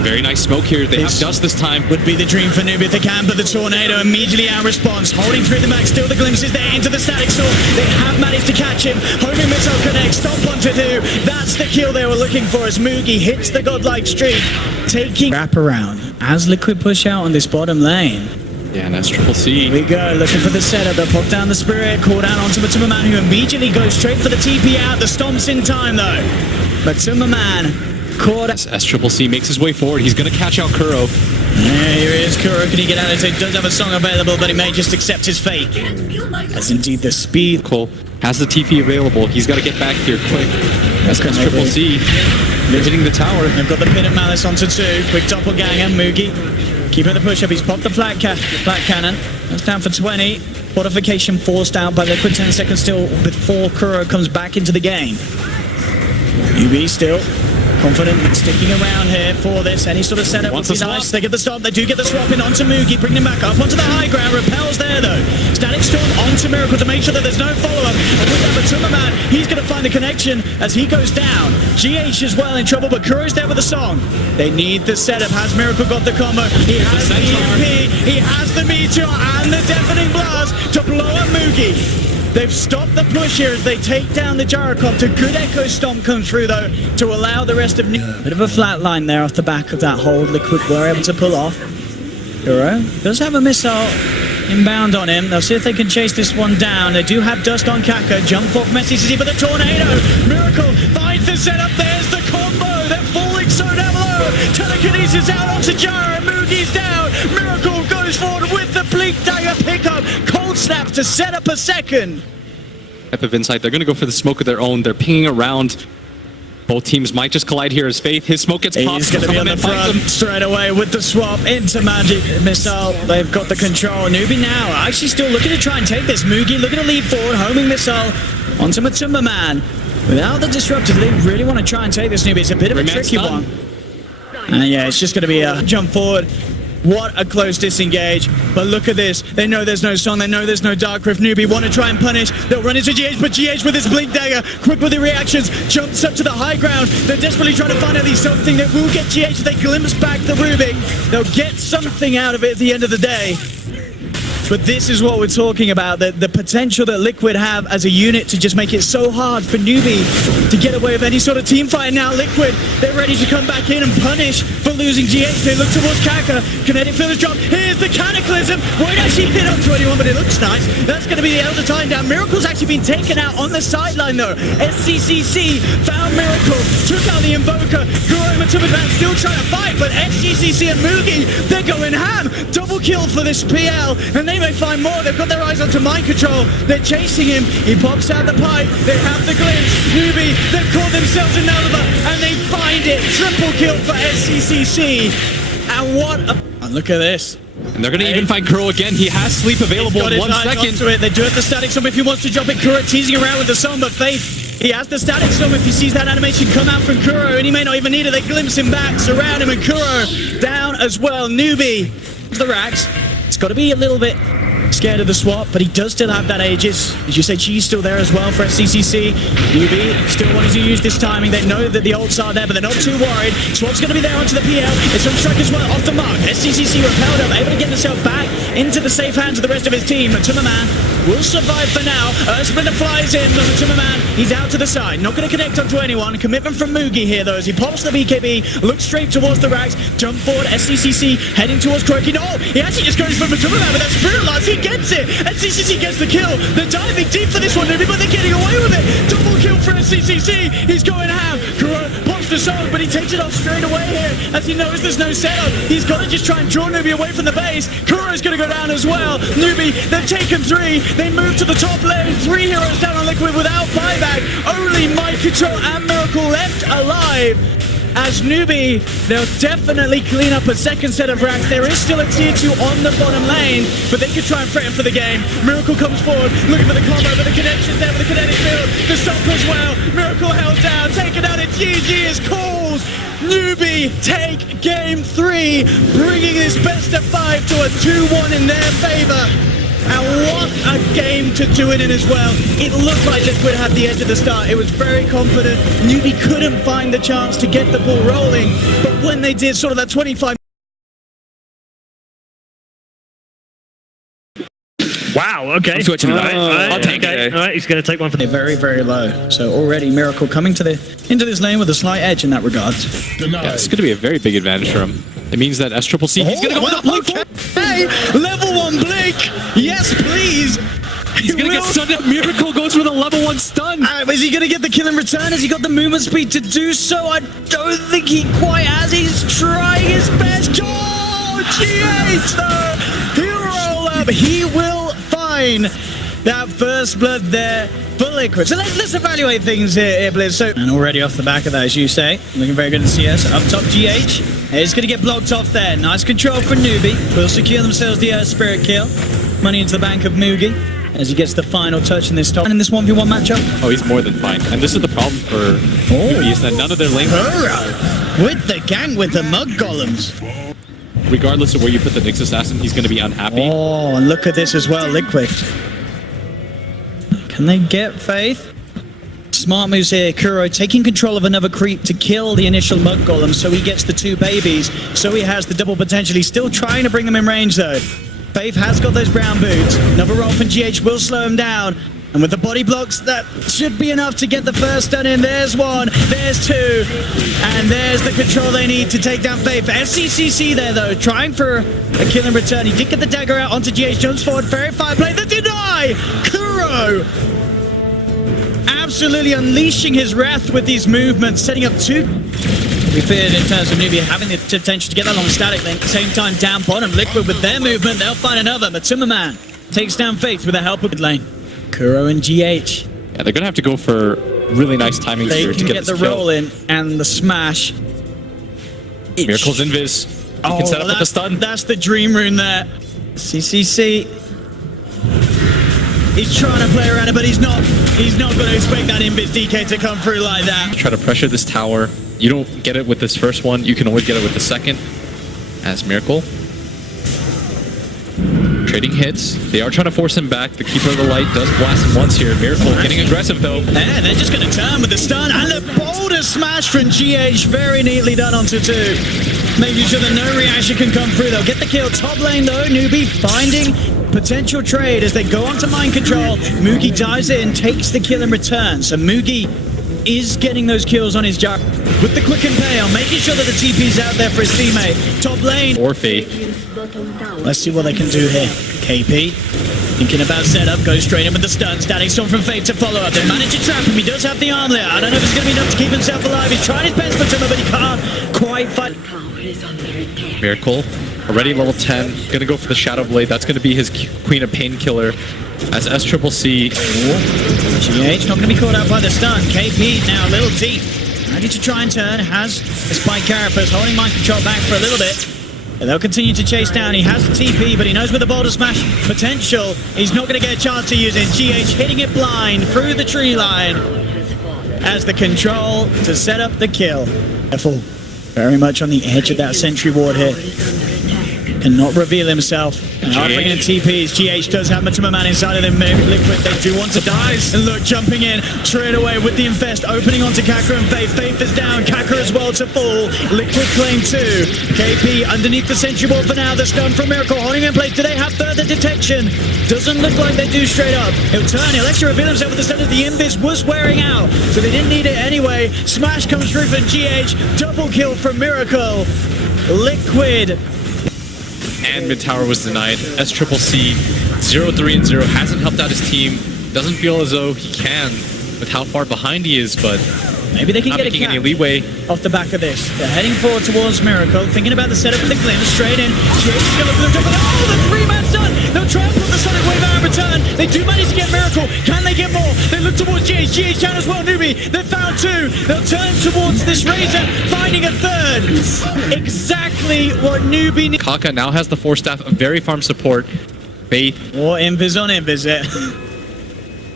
Very nice smoke here. They have dust this time. Would be the dream for NewBee if they can, but the Tornado immediately out response. Holding through the back, still the glimpses there into the static storm. They have managed to catch him. Homing missile connects, stop onto 2. That's the kill they were looking for as Mugi hits the godlike streak. Taking wrap around as Liquid push out on this bottom lane. Yeah, and that's Triple C. Here we go, looking for the setup. They'll pop down the Spirit, call down onto Matuma Man, who immediately goes straight for the TP out. The Stomp's in time, though. Matuma Man caught as Triple C makes his way forward. He's going to catch out Kuro. Yeah, here he is. Kuro, can he get out of it? He does have a song available, but he may just accept his fate. As indeed the speed. Cole has the TP available. He's got to get back here quick. As comes Triple C. They're hitting the tower. They've got the pin and Malice onto 2. Quick doppelganger. Mugi keeping the push up. He's popped the flat cannon. That's down for 20. Fortification forced out by Liquid. 10 seconds still before Kuro comes back into the game. NewBee still confident in sticking around here for this. Any sort of setup would be nice. They get the stop. They do get the swap in onto Mugi, bringing him back up onto the high ground. Repels there though. Static Storm onto Miracle to make sure that there's no follow-up. And with that Matuma Man, he's going to find the connection as he goes down. GH is well in trouble, but Kuro's there with the song. They need the setup. Has Miracle got the combo? He has the EMP, he has the Meteor and the Deafening Blast to blow up Mugi. They've stopped the push here as they take down the Gyrocopter. Good Echo Stomp comes through, though, to allow the rest of... Bit of a flat line there off the back of that hold. Liquid were able to pull off. Kuro does have a missile inbound on him. They'll see if they can chase this one down. They do have dust on Kaka. Jump off Messi City, but the Tornado. Miracle finds the setup. There's the combo. They're falling so down low. Telekinesis out onto Jara. Moogie's down. Miracle goes forward with the Bleak Dagger pickup. Cold Snap to set up a second. Type of insight. They're going to go for the smoke of their own. They're pinging around. Both teams might just collide here as Faith. His smoke gets popped. He's going to be on the front straight away with the swap into Magic Missile. They've got the control. NewBee now actually still looking to try and take this. Moogie looking to lead forward, homing Missile onto Matumba Man. Without the disruptor, they really want to try and take this NewBee. It's a bit of a tricky one. And yeah, it's just going to be a jump forward. What a close disengage. But look at this. They know there's no song. They know there's no Dark Rift. NewBee want to try and punish. They'll run into GH, but GH with his Blink Dagger, quick with the reactions, jumps up to the high ground. They're desperately trying to find at least something that will get GH. They glimpse back the Rubik. They'll get something out of it at the end of the day. But this is what we're talking about, the potential that Liquid have as a unit to just make it so hard for NewBee to get away with any sort of team fight. And now Liquid, they're ready to come back in and punish for losing GH. They look towards Kaka. Kinetic Field drop. Here's the Cataclysm. Won't actually hit onto anyone, but it looks nice. That's going to be the Elder Time down. Miracle's actually been taken out on the sideline though. SCCC found Miracle, took out the Invoker. Guru and Matumba still trying to fight, but SCCC and Moogie, they're going ham. Double kill for this PL, and they may find more. They've got their eyes onto mind control. They're chasing him. He pops out the pipe. They have the glimpse. NewBee, they've caught themselves in Nalva, and they find it. Triple kill for SCCC. And what a... Oh, look at this. And they're going to even find Kuro again. He has sleep available in 1 second. They do have the static storm if he wants to jump it. Kuro teasing around with the song, but Faith, he has the static storm if he sees that animation come out from Kuro, and he may not even need it. They glimpse him back, surround him, and Kuro down as well. NewBee, the racks. It's got to be a little bit scared of the swap, but he does still have that Aegis. As you say, Chi's still there as well for SCCC. NewBee still wanting to use this timing. They know that the ults are there, but they're not too worried. Swap's going to be there onto the PL. It's on strike as well, off the mark. SCCC repelled up, able to get himself back into the safe hands of the rest of his team. Matumba Man will survive for now. Splinter flies in, but Matumba Man, he's out to the side. Not going to connect onto anyone. Commitment from Moogie here, though, as he pops the BKB, looks straight towards the racks, jump forward, SCCC heading towards Croaky. No, he actually just goes for Matumba Man with that Spirit Lance. He gets it. SCCC gets the kill. They're diving deep for this one, but they're getting away with it. Double kill for SCCC. He's going ham. Kuro pops the song, but he takes it off straight away here as he knows there's no setup. He's got to just try and draw NewBee away from the base. Kuro's going to go down as well. NewBee, they've taken 3. They move to the top lane. 3 heroes down on Liquid without buyback. Only Mind Control and Miracle left alive. As NewBee, they'll definitely clean up a second set of racks. There is still a tier 2 on the bottom lane, but they could try and threaten for the game. Miracle comes forward, looking for the combo, but the connection's there with the kinetic field. The stop as well. Miracle held down, taken out, and GG is called. NewBee take game 3, bringing this best of 5 to a 2-1 in their favor. And what a game to do it in as well. It looked like Liquid had the edge at the start. It was very confident. NewBee couldn't find the chance to get the ball rolling. But when they did, sort of that 25... Wow, okay. Switching it. I'll take it. All right, he's going to take one for the... Very, very low. So already Miracle coming into this lane with a slight edge in that regard. Yeah, it's going to be a very big advantage for him. It means that SCCC, he's going to go with the Blink. Hey, level 1 Blink. Yes, please. He's going to get stunned up. Miracle goes for the level 1 stun. Is he going to get the kill in return? Has he got the movement speed to do so? I don't think he quite has. He's trying his best. Oh, GH though. He'll roll up. He will find that first blood there for Liquid. So let's evaluate things here, Blizz. So, and already off the back of that, as you say, looking very good in CS. Up top, GH. He's going to get blocked off there. Nice control from NewBee. Will secure themselves the spirit kill. Money into the bank of Moogie as he gets the final touch in this top. And in this 1v1 matchup. Oh, he's more than fine. And this is the problem for NewBee, is that none of their lane... With the gang with the mug golems. Regardless of where you put the Nyx Assassin, he's going to be unhappy. Oh, and look at this as well, Liquid. Can they get Faith? Smart moves here. Kuro taking control of another creep to kill the initial mud golem, so he gets the 2 babies. So he has the double potential. He's still trying to bring them in range though. Faith has got those brown boots. Another roll from GH will slow him down. And with the body blocks, that should be enough to get the first stun in. There's 1, there's 2, and there's the control they need to take down Faith. SCCC there though, trying for a kill in return. He did get the dagger out onto GH, jumps forward, very fire play, the deny! Kuro! Absolutely unleashing his wrath with these movements, setting up 2 we feared in terms of NewBee having the potential to get that long static link. At the same time, down bottom, Liquid with their movement, they'll find another. Matuma Man takes down Faith with the help of mid lane. Kuro and GH. Yeah, they're gonna have to go for really nice timing They here to can get get this the kill. roll in and the smash. Miracle's invis. He can set up with the stun. That's the dream rune there. CCC. He's trying to play around it, but he's not going to expect that invis DK to come through like that. Try to pressure this tower. You don't get it with this first one. You can always get it with the second. As Miracle. Trading hits. They are trying to force him back. The Keeper of the Light does blast him once here. Miracle getting aggressive though. Yeah, they're just going to turn with the stun and the boulder smash from GH. Very neatly done onto 2. Making sure that no reaction can come through. They'll get the kill. Top lane though, NewBee finding potential trade as they go onto mind control. Mugi dives in, takes the kill in return. So Mugi is getting those kills on his job with the quick and pay on, making sure that the TP's out there for his teammate. Top lane. Or Faith. Let's see what they can do here. KP thinking about setup, goes straight in with the stun. Static Storm from Faith to follow up. They manage to trap him. He does have the arm there. I don't know if it's going to be enough to keep himself alive. He's tried his best for Timber, but he can't quite fight. Miracle. Already level 10. Gonna go for the Shadow Blade. That's gonna be his Queen of Painkiller. As SCCC. GH not going to be caught out by the stun. KP now a little deep. Ready to try and turn. Has a Spike Carapace holding mind control back for a little bit. And they'll continue to chase down. He has the TP, but he knows with the boulder smash potential, he's not going to get a chance to use it. GH hitting it blind through the tree line as the control to set up the kill. Careful. Very much on the edge of that sentry ward here. Cannot reveal himself. And are bringing in TPs. GH does have Matuma Man inside of them. Liquid, they do want to die. And look, jumping in straight away with the infest, opening onto Kaka and Faith. Faith is down. Kaka as well to fall. Liquid claim 2. KP underneath the sentry wall for now. The stun from Miracle holding in place. Do they have further detection? Doesn't look like they do straight up. He'll turn. He'll actually reveal himself with the stun as the invis was wearing out. So they didn't need it anyway. Smash comes through from GH. Double kill from Miracle. Liquid. And mid tower was denied. SCCC 0-3-0 hasn't helped out his team. Doesn't feel as though he can with how far behind he is, but maybe they can not get making any a leeway. off the back of this. They're heading forward towards Miracle, thinking about the setup with the Glim, straight in. GH is going to look for the top. Oh, the 3-man stun! They'll try and put the Sonic Wave out in return. They do manage to get Miracle. Can they get more? They look towards GH. GH down as well, NewBee. They've found 2. They'll turn towards this Razor, finding a 3rd. Exactly what NewBee needs. Kaka now has the 4-staff of very farm support. Faith. Or invis on invis it.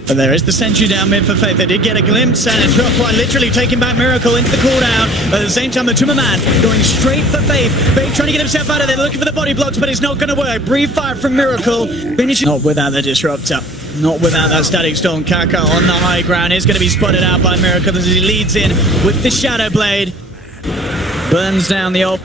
But there is the sentry down mid for Faith. They did get a glimpse and it's not quite literally taking back Miracle into the cooldown. But at the same time, the Matuma Man going straight for Faith. Faith trying to get himself out of there, looking for the body blocks, but it's not going to work. Brief fire from Miracle. Finishing not without the disruptor. Not without that Static Storm. Kaka on the high ground is going to be spotted out by Miracle as he leads in with the Shadow Blade. Burns down the old.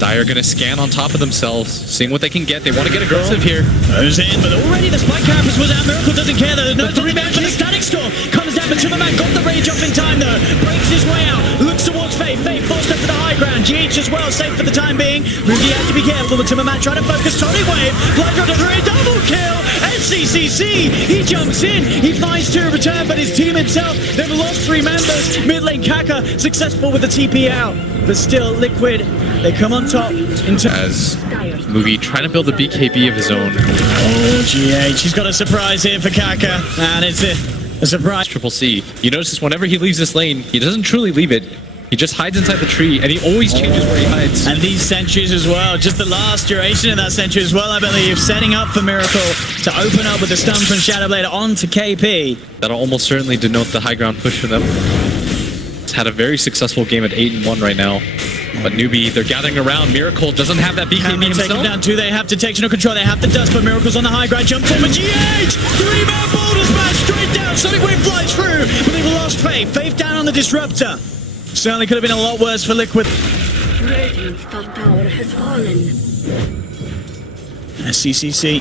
Dire gonna scan on top of themselves, seeing what they can get. They want to get aggressive here. Goes in, but already the Spike Carapace was out. Miracle doesn't care though. There's no rebound for the Static Storm. Comes down, but Timberman got the rage off in time though. Breaks his way out. Looks towards Faith. Faith forced up to the high ground. GH as well, safe for the time being. Rudy has to be careful. But Timberman trying to focus. Sonic Wave. Fly drop to 3. Double kill. SCCC. He jumps in. He finds 2 in return, but his team itself, they've lost 3 members. Mid lane Kaka successful with the TP out. But still, Liquid, they come on top. As NewBee trying to build a BKB of his own. Oh, GH, he's got a surprise here for Kaka. And it's a surprise. CCC. You notice whenever he leaves this lane, he doesn't truly leave it. He just hides inside the tree, and he always changes where he hides. And these sentries as well, just the last duration of that sentry as well, I believe, setting up for Miracle to open up with the stun from Shadowblade onto KP. That'll almost certainly denote the high ground push for them. It's had a very successful game at 8-1 right now. But NewBee, they're gathering around. Miracle doesn't have that BKB Can they take him down too? They have detectional control, they have the dust, but Miracle's on the high ground. Jump forward, GH! 3-man boulder smash straight down. Sonic Wave flies through, but they've lost Faith. Faith down on the disruptor. Certainly could have been a lot worse for Liquid. Radiant's top tower has fallen. SCCC.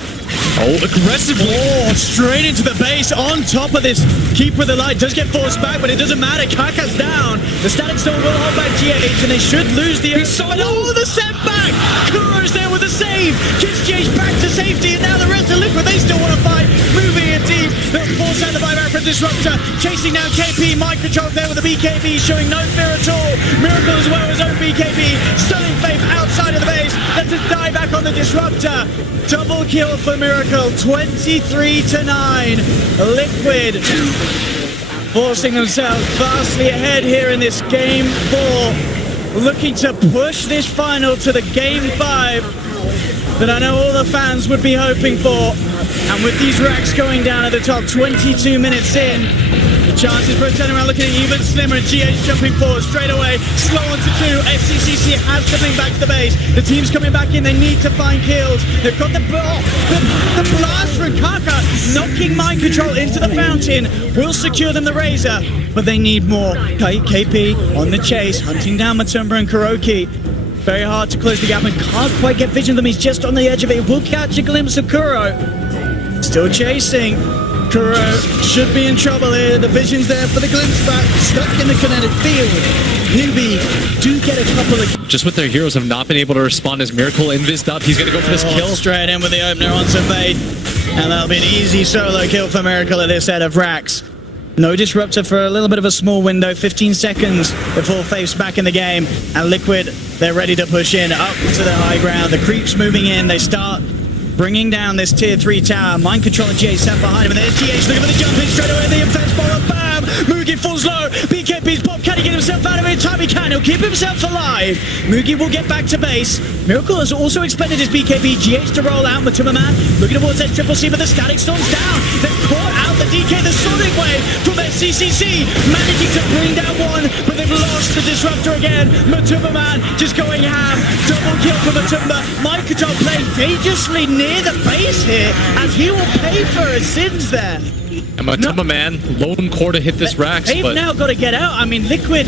Oh, aggressively. Oh, straight into the base on top of this. Keeper of the Light does get forced back, but it doesn't matter. Kaka's down. The Static Storm will hold back GH, and they should lose the... Oh, the setback! Kuro's there with a save. Gets GH back to safety, and now the rest of Liquid, they still want to fight. Moving in deep. They'll force out the buyback from Disruptor. Chasing down KP. Mind control there with the BKB showing no fear at all. Miracle as well as own BKB. Stunning Faith outside of the base. That's a die back on the Disruptor. Double kill for Miracle. 23-9. Liquid forcing themselves vastly ahead here in this game 4. Looking to push this final to the game 5 that I know all the fans would be hoping for. And with these racks going down at the top, 22 minutes in, the chances for a turnaround looking even slimmer. GH jumping forward straight away, slow on to 2. SCCC has to bring back to the base. The team's coming back in, they need to find kills. They've got the blast from Kaka, knocking mind control into the fountain, will secure them the Razor, but they need more. KP on the chase, hunting down Matumba and Kuroki. Very hard to close the gap and can't quite get vision of them. He's just on the edge of it. Will catch a glimpse of Kuro. Still chasing. Kuro should be in trouble here. The vision's there for the glimpse back. Stuck in the kinetic field. NewBee do get a couple of... Just with their heroes have not been able to respond as Miracle invised up. He's going to go for this kill. Straight in with the opener onto Faith. And that'll be an easy solo kill for Miracle at this set of racks. No Disruptor for a little bit of a small window, 15 seconds before Faith's back in the game. And Liquid, they're ready to push in up to the high ground. The creeps moving in, they start bringing down this tier 3 tower. Mind control and GH sat behind him, and there's GH looking for the jump in straight away. The infest bomb, bam! Mugi falls low. BKB's pop, can he get himself out of it? Time he can, he'll keep himself alive. Mugi will get back to base. Miracle has also expended his BKB. GH to roll out. Matumba Man looking towards that triple C, but the static storm's down. They've caught out the DK, the Sonic Wave from SCCC, managing to bring down one, but they've lost the Disruptor again. Matumba Man just going ham. Double kill for Matumba. Mind control playing dangerously near the base here, as he will pay for his sins there. And Matumba Man, lone core to hit this racks, They've but now got to get out. I mean, Liquid,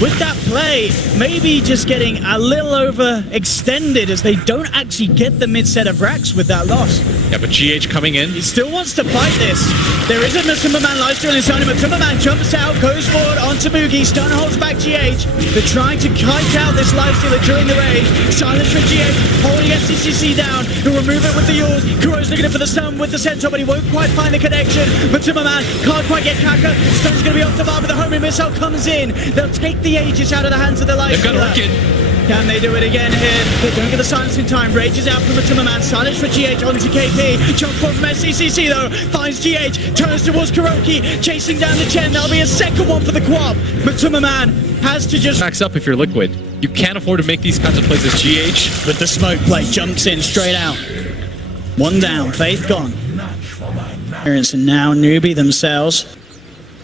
with that play, maybe just getting a little overextended as they don't actually get the mid set of racks with that loss. yeah, but GH coming in. He still wants to fight this. There is a Matumba Man lifesteal inside him. Matumba Man jumps out, goes forward onto Mugi. Stun holds back GH. They're trying to kite out this lifestealer during the rage. Silence for GH, holding SCCC down. He'll remove it with the Yaws. Kuro's looking for the stun with the Centaur, but he won't quite find the connection. Matumba Man can't quite get Kaka. Stun's going to be off the bar, but the homing missile comes in. They'll take the Aegis out of the hands of the lifestealer. They've got Orchid. Can they do it again here? They don't get the silence in time. Rage is out from Matumba Man. Silence for GH onto KP. Jump forward from SCCC though. Finds GH. Turns towards Kuroki. Chasing down the Chen. That'll be a second one for the Quab. Matumba Man has to just... Backs up if you're Liquid. You can't afford to make these kinds of plays as GH. With the smoke play. Jumps in straight out. One down. Faith gone. And now NewBee themselves.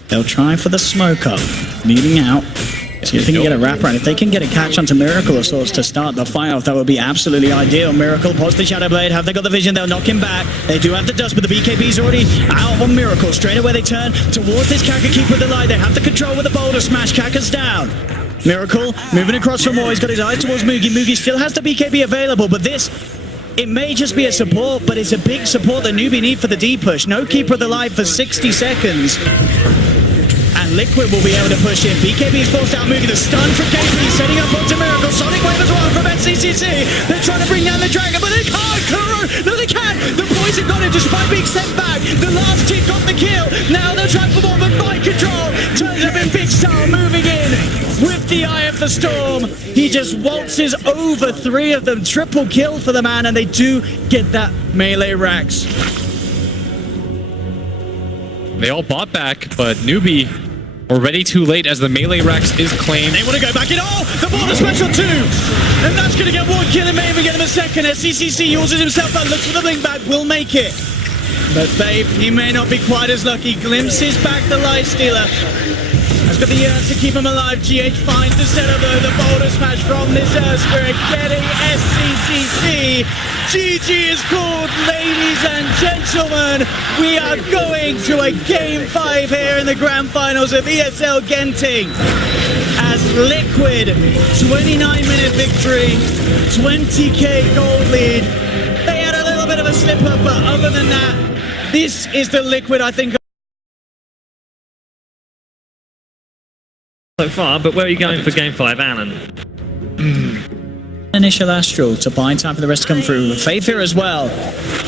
They'll try for the smoke up. Leading out. See if they can get a wraparound. If they can get a catch onto Miracle of sorts to start the fight off, that would be absolutely ideal. Miracle pods the Shadow Blade. Have they got the vision? They'll knock him back. They do have the dust, but the BKB's already out on Miracle. Straight away they turn towards this Kaka Keeper of the Light. They have the control with the boulder smash. Kaka's down. Miracle moving across from more. He's got his eye towards Mugi. Mugi still has the BKB available, but this... it may just be a support, but it's a big support that NewBee need for the D push. No Keeper of the Light for 60 seconds. And Liquid will be able to push in. BKB's forced out Mugi. The stun from KP, setting up onto Miracle. Sonic Wave as well from SCCC. They're trying to bring down the Dragon, but they can't. Kuro, no they can. The poison got him despite being sent back. The last team got the kill. Now they're trying for more, but mind control turns up in big style, moving in with the Eye of the Storm. He just waltzes over 3 of them. Triple kill for the man, and they do get that melee racks. They all bought back, but NewBee already too late as the melee racks is claimed. They want to go back in. Oh, the border special 2. And that's going to get one kill and may even get him a second. SCCC uses himself out, looks for the blink back, will make it. But Faith, he may not be quite as lucky. Glimpses back the Lifestealer. Has got the to keep him alive. GH finds the setup though. The boulder smash from this Spirit getting SCCC. GG is called, ladies and gentlemen. We are going to a Game 5 here in the Grand Finals of ESL Genting. As Liquid, 29-minute victory, 20k gold lead. They had a little bit of a slip-up, but other than that, this is the Liquid I think so far, but where are you going for Game 5, Alan? initial Astral to buy time for the rest to come through. Faith here as well.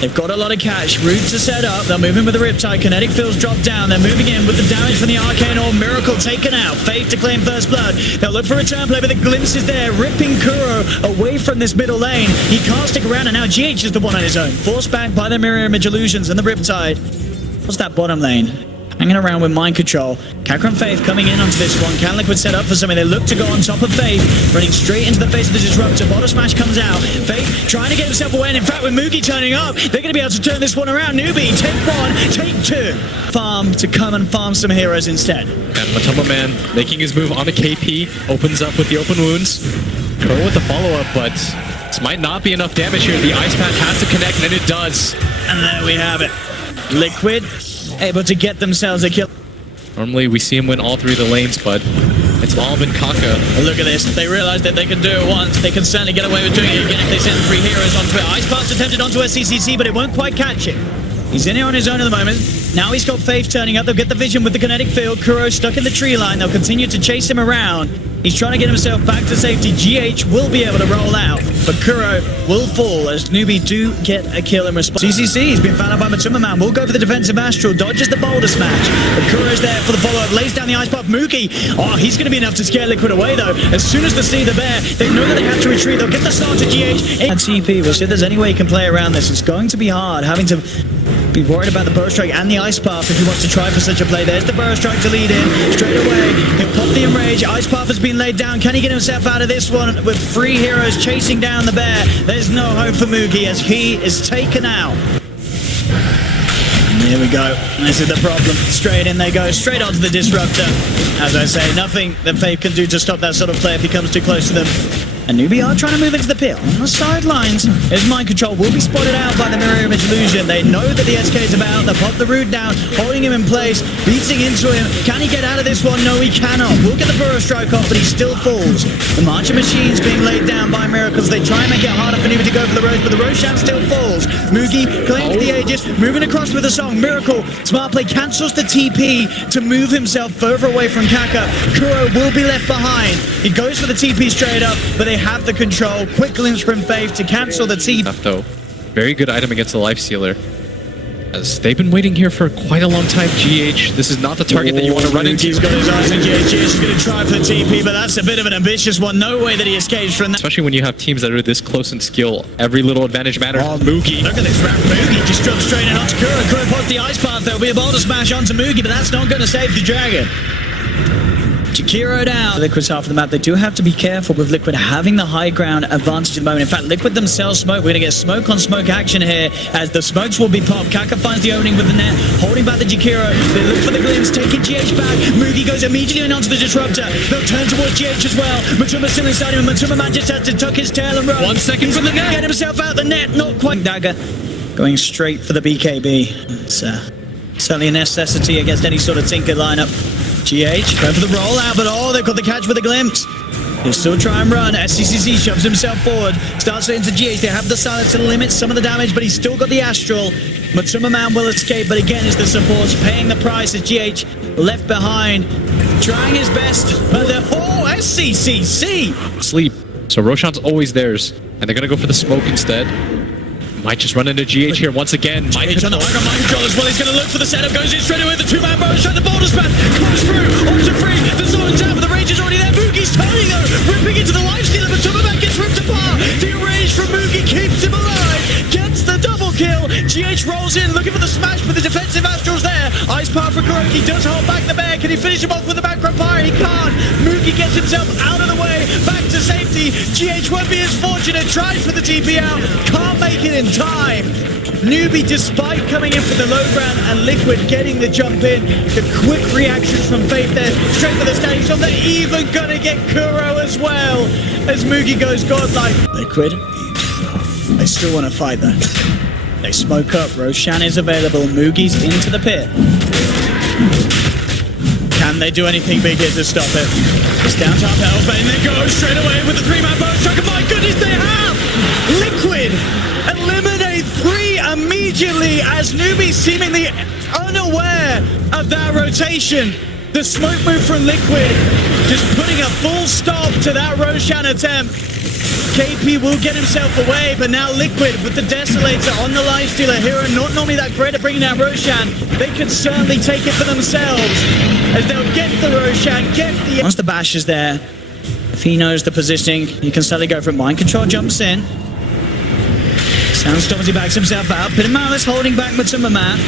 They've got a lot of cash. Roots are set up. They're moving with the Riptide. Kinetic fields drop down. They're moving in with the damage from the Arcane Orb. Miracle taken out. Faith to claim first blood. They'll look for a turn play, but the glimpse is there, ripping Kuro away from this middle lane. He can't stick around, and now GH is the one on his own. Forced back by the Mirror Image Illusions and the Riptide. What's that bottom lane? Hanging around with mind control. Kakra and Faith coming in onto this one. Can Liquid set up for something? They look to go on top of Faith, running straight into the face of the Disruptor. Bottom Smash comes out. Faith trying to get himself away, and in fact with Moogie turning up, they're going to be able to turn this one around. NewBee, take one, take two. Farm to come and farm some heroes instead. And Matuma Man making his move on a KP, opens up with the open wounds. Kuro with the follow-up, but this might not be enough damage here. The Ice Path has to connect, and it does. And there we have it. Liquid able to get themselves a kill. Normally we see him win all three of the lanes, but it's all been Kaka. Look at this. They realize that they can do it once. They can certainly get away with doing it again if they send 3 heroes onto it. Ice Pass attempted onto SCCC, but it won't quite catch him. He's in here on his own at the moment. Now he's got Faith turning up. They'll get the vision with the kinetic field. Kuro stuck in the tree line. They'll continue to chase him around. He's trying to get himself back to safety. GH will be able to roll out, but Kuro will fall as NewBee do get a kill in response. CCC has been found out by Matuma Man. Will go for the defensive Astral. Dodges the boulder smash. But Kuro's there for the follow-up. Lays down the ice pop. Moogie. Oh, he's going to be enough to scare Liquid away, though. As soon as they see the bear, they know that they have to retreat. They'll get the start to GH. And TP. We'll see if there's any way he can play around this. It's going to be hard, having to be worried about the Burrow Strike and the Ice Path if he wants to try for such a play. There's the Burrow Strike to lead in. Straight away, he'll pop the Enrage. Ice Path has been laid down. Can he get himself out of this one with 3 heroes chasing down the bear? There's no hope for Moogie as he is taken out. And here we go. This is the problem. Straight in they go. Straight onto the Disruptor. As I say, nothing that Faith can do to stop that sort of play if he comes too close to them. And NewBee are trying to move into the pit. On the sidelines, his mind control will be spotted out by the Mirror Image Illusion. They know that the SK is about. They pop the root down, holding him in place, beating into him. Can he get out of this one? No, he cannot. We'll get the Burrow Strike off, but he still falls. The Marching Machine's being laid down by Miracles. They try and make it harder for NewBee to go for the Rose, but the Roshan still falls. Moogie claims the Aegis, moving across with a song. Miracle, smart play, cancels the TP to move himself further away from Kaka. Kuro will be left behind. He goes for the TP straight up, but they have the control. Quick glimpse from Faith to cancel the TP. Though, very good item against the Life Stealer. As they've been waiting here for quite a long time. GH, this is not the target that you want to run into. He's got his eyes on GH. He's going to try for the TP, but that's a bit of an ambitious one. No way that he escapes from that. Especially when you have teams that are this close in skill. Every little advantage matters. Oh, Moogie. Look at this round. Moogie just drops straight in onto Kuro. Kuro pops the Ice Path. There'll be a boulder smash onto Moogie, but that's not going to save the Dragon. Jakiro down. Liquid's half of the map. They do have to be careful with Liquid having the high ground advantage at the moment. In fact, Liquid themselves smoke. We're going to get smoke on smoke action here as the smokes will be popped. Kaka finds the opening with the net, holding back the Jakiro. They look for the glimpse, taking GH back. Moogie goes immediately in onto the Disruptor. They'll turn towards GH as well. Matuma's still inside him. Matuma Man just has to tuck his tail and run. 1 second for the net. Get himself out the net. Not quite. Dagger going straight for the BKB. It's certainly a necessity against any sort of Tinker lineup. GH going for the rollout, but oh, they've got the catch with a glimpse. He'll still try and run. SCCC shoves himself forward, starts into GH. They have the silence to limit some of the damage, but he's still got the Astral. Matuma Man will escape, but again, is the supports paying the price as GH left behind, trying his best. But SCCC! Sleep. So Roshan's always theirs, and they're going to go for the smoke instead. Might just run into GH here once again. GH on the mind control as well. He's going to look for the setup. Goes in straight away with the 2-man Burrow Strike. The boulder smash comes through onto 3. The zone's out, but the range is already there. Moogie's turning though, ripping into the Life Stealer, but Matuma gets ripped apart. The range from Moogie keeps him alive. Gets the double kill. GH rolls in, looking for the smash, but the defensive Astral's there. Ice Path for Kuroki does hold back the bear. Can he finish him off with the background fire? He can't. Moogie gets himself out of the way, back to safety. GH won't be as fortunate. Tries for the TP out, can't make it in time. NewBee, despite coming in for the low ground and Liquid getting the jump in, the quick reactions from Faith there, straight for the standing shot. They're even gonna get Kuro as well as Moogie goes godlike. Liquid, they still want to fight though. They smoke up. Roshan is available. Moogie's into the pit. Can they do anything big here to stop it? It's down top health, and they go straight away with the 3-man Burrow Strike. My goodness, they have! Liquid eliminate 3 immediately as NewBee seemingly unaware of that rotation. The smoke move from Liquid just putting a full stop to that Roshan attempt. KP will get himself away, but now Liquid with the Desolator on the Lifestealer hero, not normally that great at bringing down Roshan. They can certainly take it for themselves as they'll get the Roshan, get the... Once the bash is there, if he knows the positioning, he can suddenly go for it. Mind Control jumps in. Sandstorm as he backs himself out. Pit and Malice holding back Matuma Man.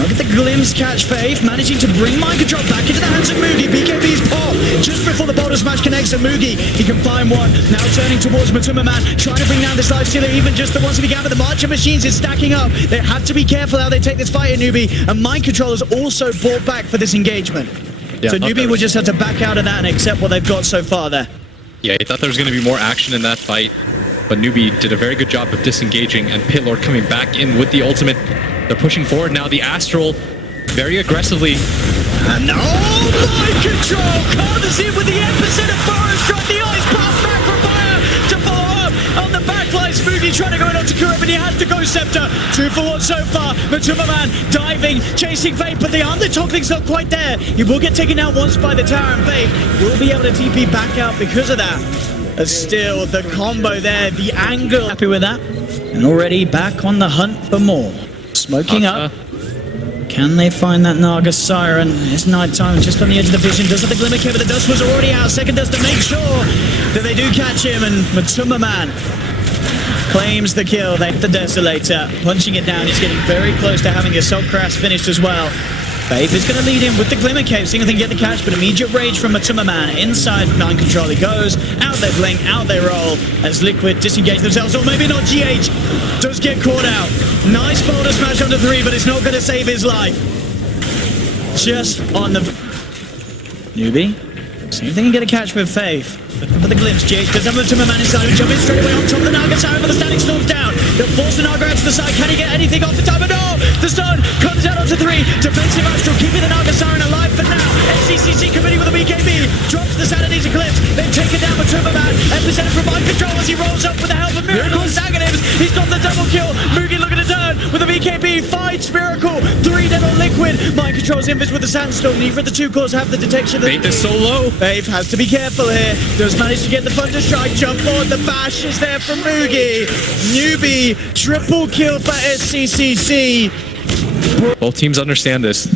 Look at the glimpse catch Faith, managing to bring Mind Control back into the hands of Moogie. BKB's pop just before the boulder smash connects, and Moogie, he can find one. Now turning towards Matuma Man, trying to bring down this Lifestealer, even just the ones that began, but the March of Machines is stacking up. They have to be careful how they take this fight in NewBee, and Mind Control is also brought back for this engagement. Yeah, so NewBee will just have to back out of that and accept what they've got so far there. Yeah, he thought there was going to be more action in that fight, but NewBee did a very good job of disengaging, and Pitlord coming back in with the ultimate. They're pushing forward now. The Astral very aggressively. And Mind Control comes in with the epicenter forest strike. The ice path back from Fire to follow up on the backline. Smoothie trying to go in onto Kura, but he has to go Scepter. 2 for 1 so far. Matuma Man diving, chasing Faith, but the undertockling's not quite there. He will get taken out once by the tower, and Faith will be able to TP back out because of that. Still, the combo there, the angle. Happy with that. And already back on the hunt for more. Smoking up. Can they find that Naga Siren? It's nighttime, just on the edge of the vision. Does have the Glimmer Cave, but the dust was already out. Second dust to make sure that they do catch him, and Matuma Man claims the kill. They the Desolator, punching it down. He's getting very close to having the Assault Crash finished as well. Faith is going to lead him with the Glimmer Cave, seeing if they can get the catch, but immediate rage from Matuma Man. Inside Mind Control he goes. Out they blink, out they roll, as Liquid disengage themselves, or maybe not. GH does get caught out. Nice boulder smash onto 3, but it's not going to save his life. Just on the... NewBee, see if they can get a catch with Faith. For the glimpse, GH does have Matuma Man inside, and jumping straight away on top of the Naga Siren, but the Static Storm's down. They'll force the Naga out to the side. Can he get anything off the time? But no! The stun comes out onto 3. Defensive Astral keeping the Naga Siren alive for now. SCCC committing with a BKB. Drops the Sanity's Eclipse. They've taken down Matuma Man. Epicenter from Mind Control as he rolls up with the help of Miracle. Negatives. He's got the double kill. Mugi looking to turn with a BKB. Fights Miracle. 3 dead on Liquid. Mind Control's invis with the Sandstorm. Neither of the two cores have the detection. Faith is so low. Faith has to be careful here. Does manage to get the Thunder Strike. Jump forward. The bash is there from Mugi. NewBee. Triple kill for SCCC. Both teams understand this.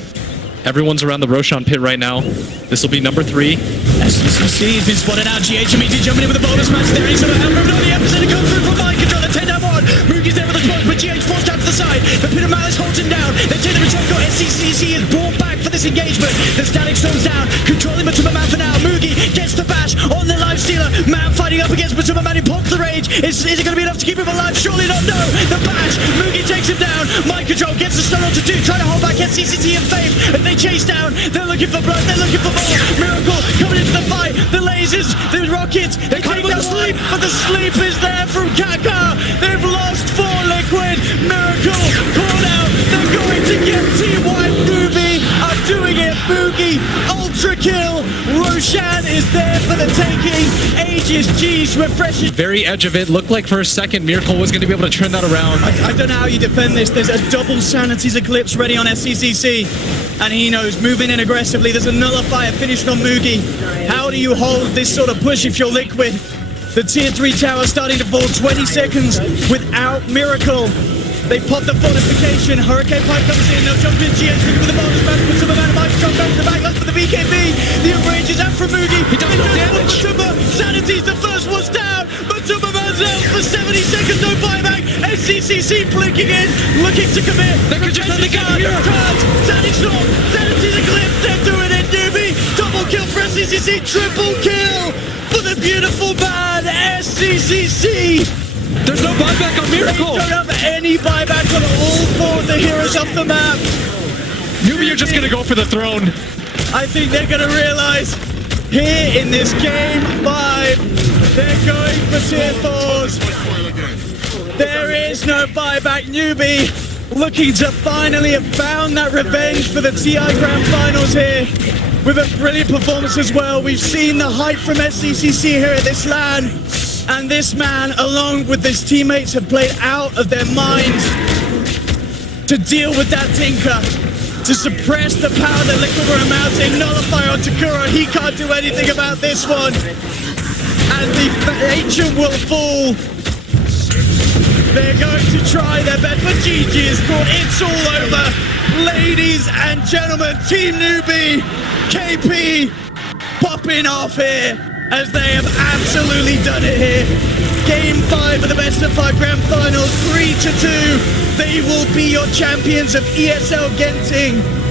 Everyone's around the Roshan pit right now. This will be number 3. SCCC has been spotted out. GH immediately jumping in with a bonus match there. He's going to help move on the epicenter. Comes through from Mind Control. The 10 down 1. Mugi's there with the smoke, but GH forced out to the side. The Pit of Malice holds him down. They take the return goal. SCCC is brought back for this engagement. The Static Storm's down. Controlling Matuma Man for now. Mugi gets the bash on the Lifestealer. Man fighting up against Matuma Man. He pops the rage. Is it going to be enough to keep him alive? Surely not. No. The bash. Mugi takes him down. Mind Control gets the stun onto 2. Trying to hold back SCCC and Faith. And they chase down. They're looking for blood. They're looking for more. Miracle coming into the fight. The lasers. The rockets. They take the sleep. But the sleep is there from Kaka. They've lost 4 Liquid. Miracle caught out. They're going to get Team White. NewBee are doing it. Boogie. Ultra kill. Roshan is there for the taking. Aegis G's refreshes. Very edge of it. Looked like for a second Miracle was going to be able to turn that around. I don't know how you defend this. There's a double Sanity's Eclipse ready on SCCC. And he knows, moving in aggressively. There's a nullifier finished on Mugi. How do you hold this sort of push if you're Liquid? The tier 3 tower starting to fall 20 seconds without Miracle. They pop the fortification. Hurricane Pipe comes in. They'll jump in. GH looking for the bonus match. With some amount of Mind Control back to the back left for the BKB. The enrage is out from Mugi. He does no damage. Sanity's the first one's down. Matuma Man's out for 70 seconds. No buyback. SCCC blinking in. Looking to commit. They could just have the game here. Sanity Storm. Sanity's Eclipse. They're doing it. NewBee. Double kill for SCCC. Triple kill for the beautiful man. SCCC. There's no buyback on Miracle. They don't have any buyback on all 4 of the heroes off the map. NewBee are just going to go for the throne. I think they're going to realize here in this game 5, they're going for tier 4s. There is no buyback. NewBee looking to finally have found that revenge for the TI Grand Finals here with a brilliant performance as well. We've seen the hype from SCCC here at this LAN. And this man, along with his teammates, have played out of their minds to deal with that Tinker, to suppress the power that Liquid were mounting. Nullifier on Takura, he can't do anything about this one. and the ancient will fall. They're going to try their best, but GG is caught. It's all over. Ladies and gentlemen, Team NewBee, KP popping off here as they have absolutely done it here. Game 5 of the best of 5 grand final, 3-2. They will be your champions of ESL Genting.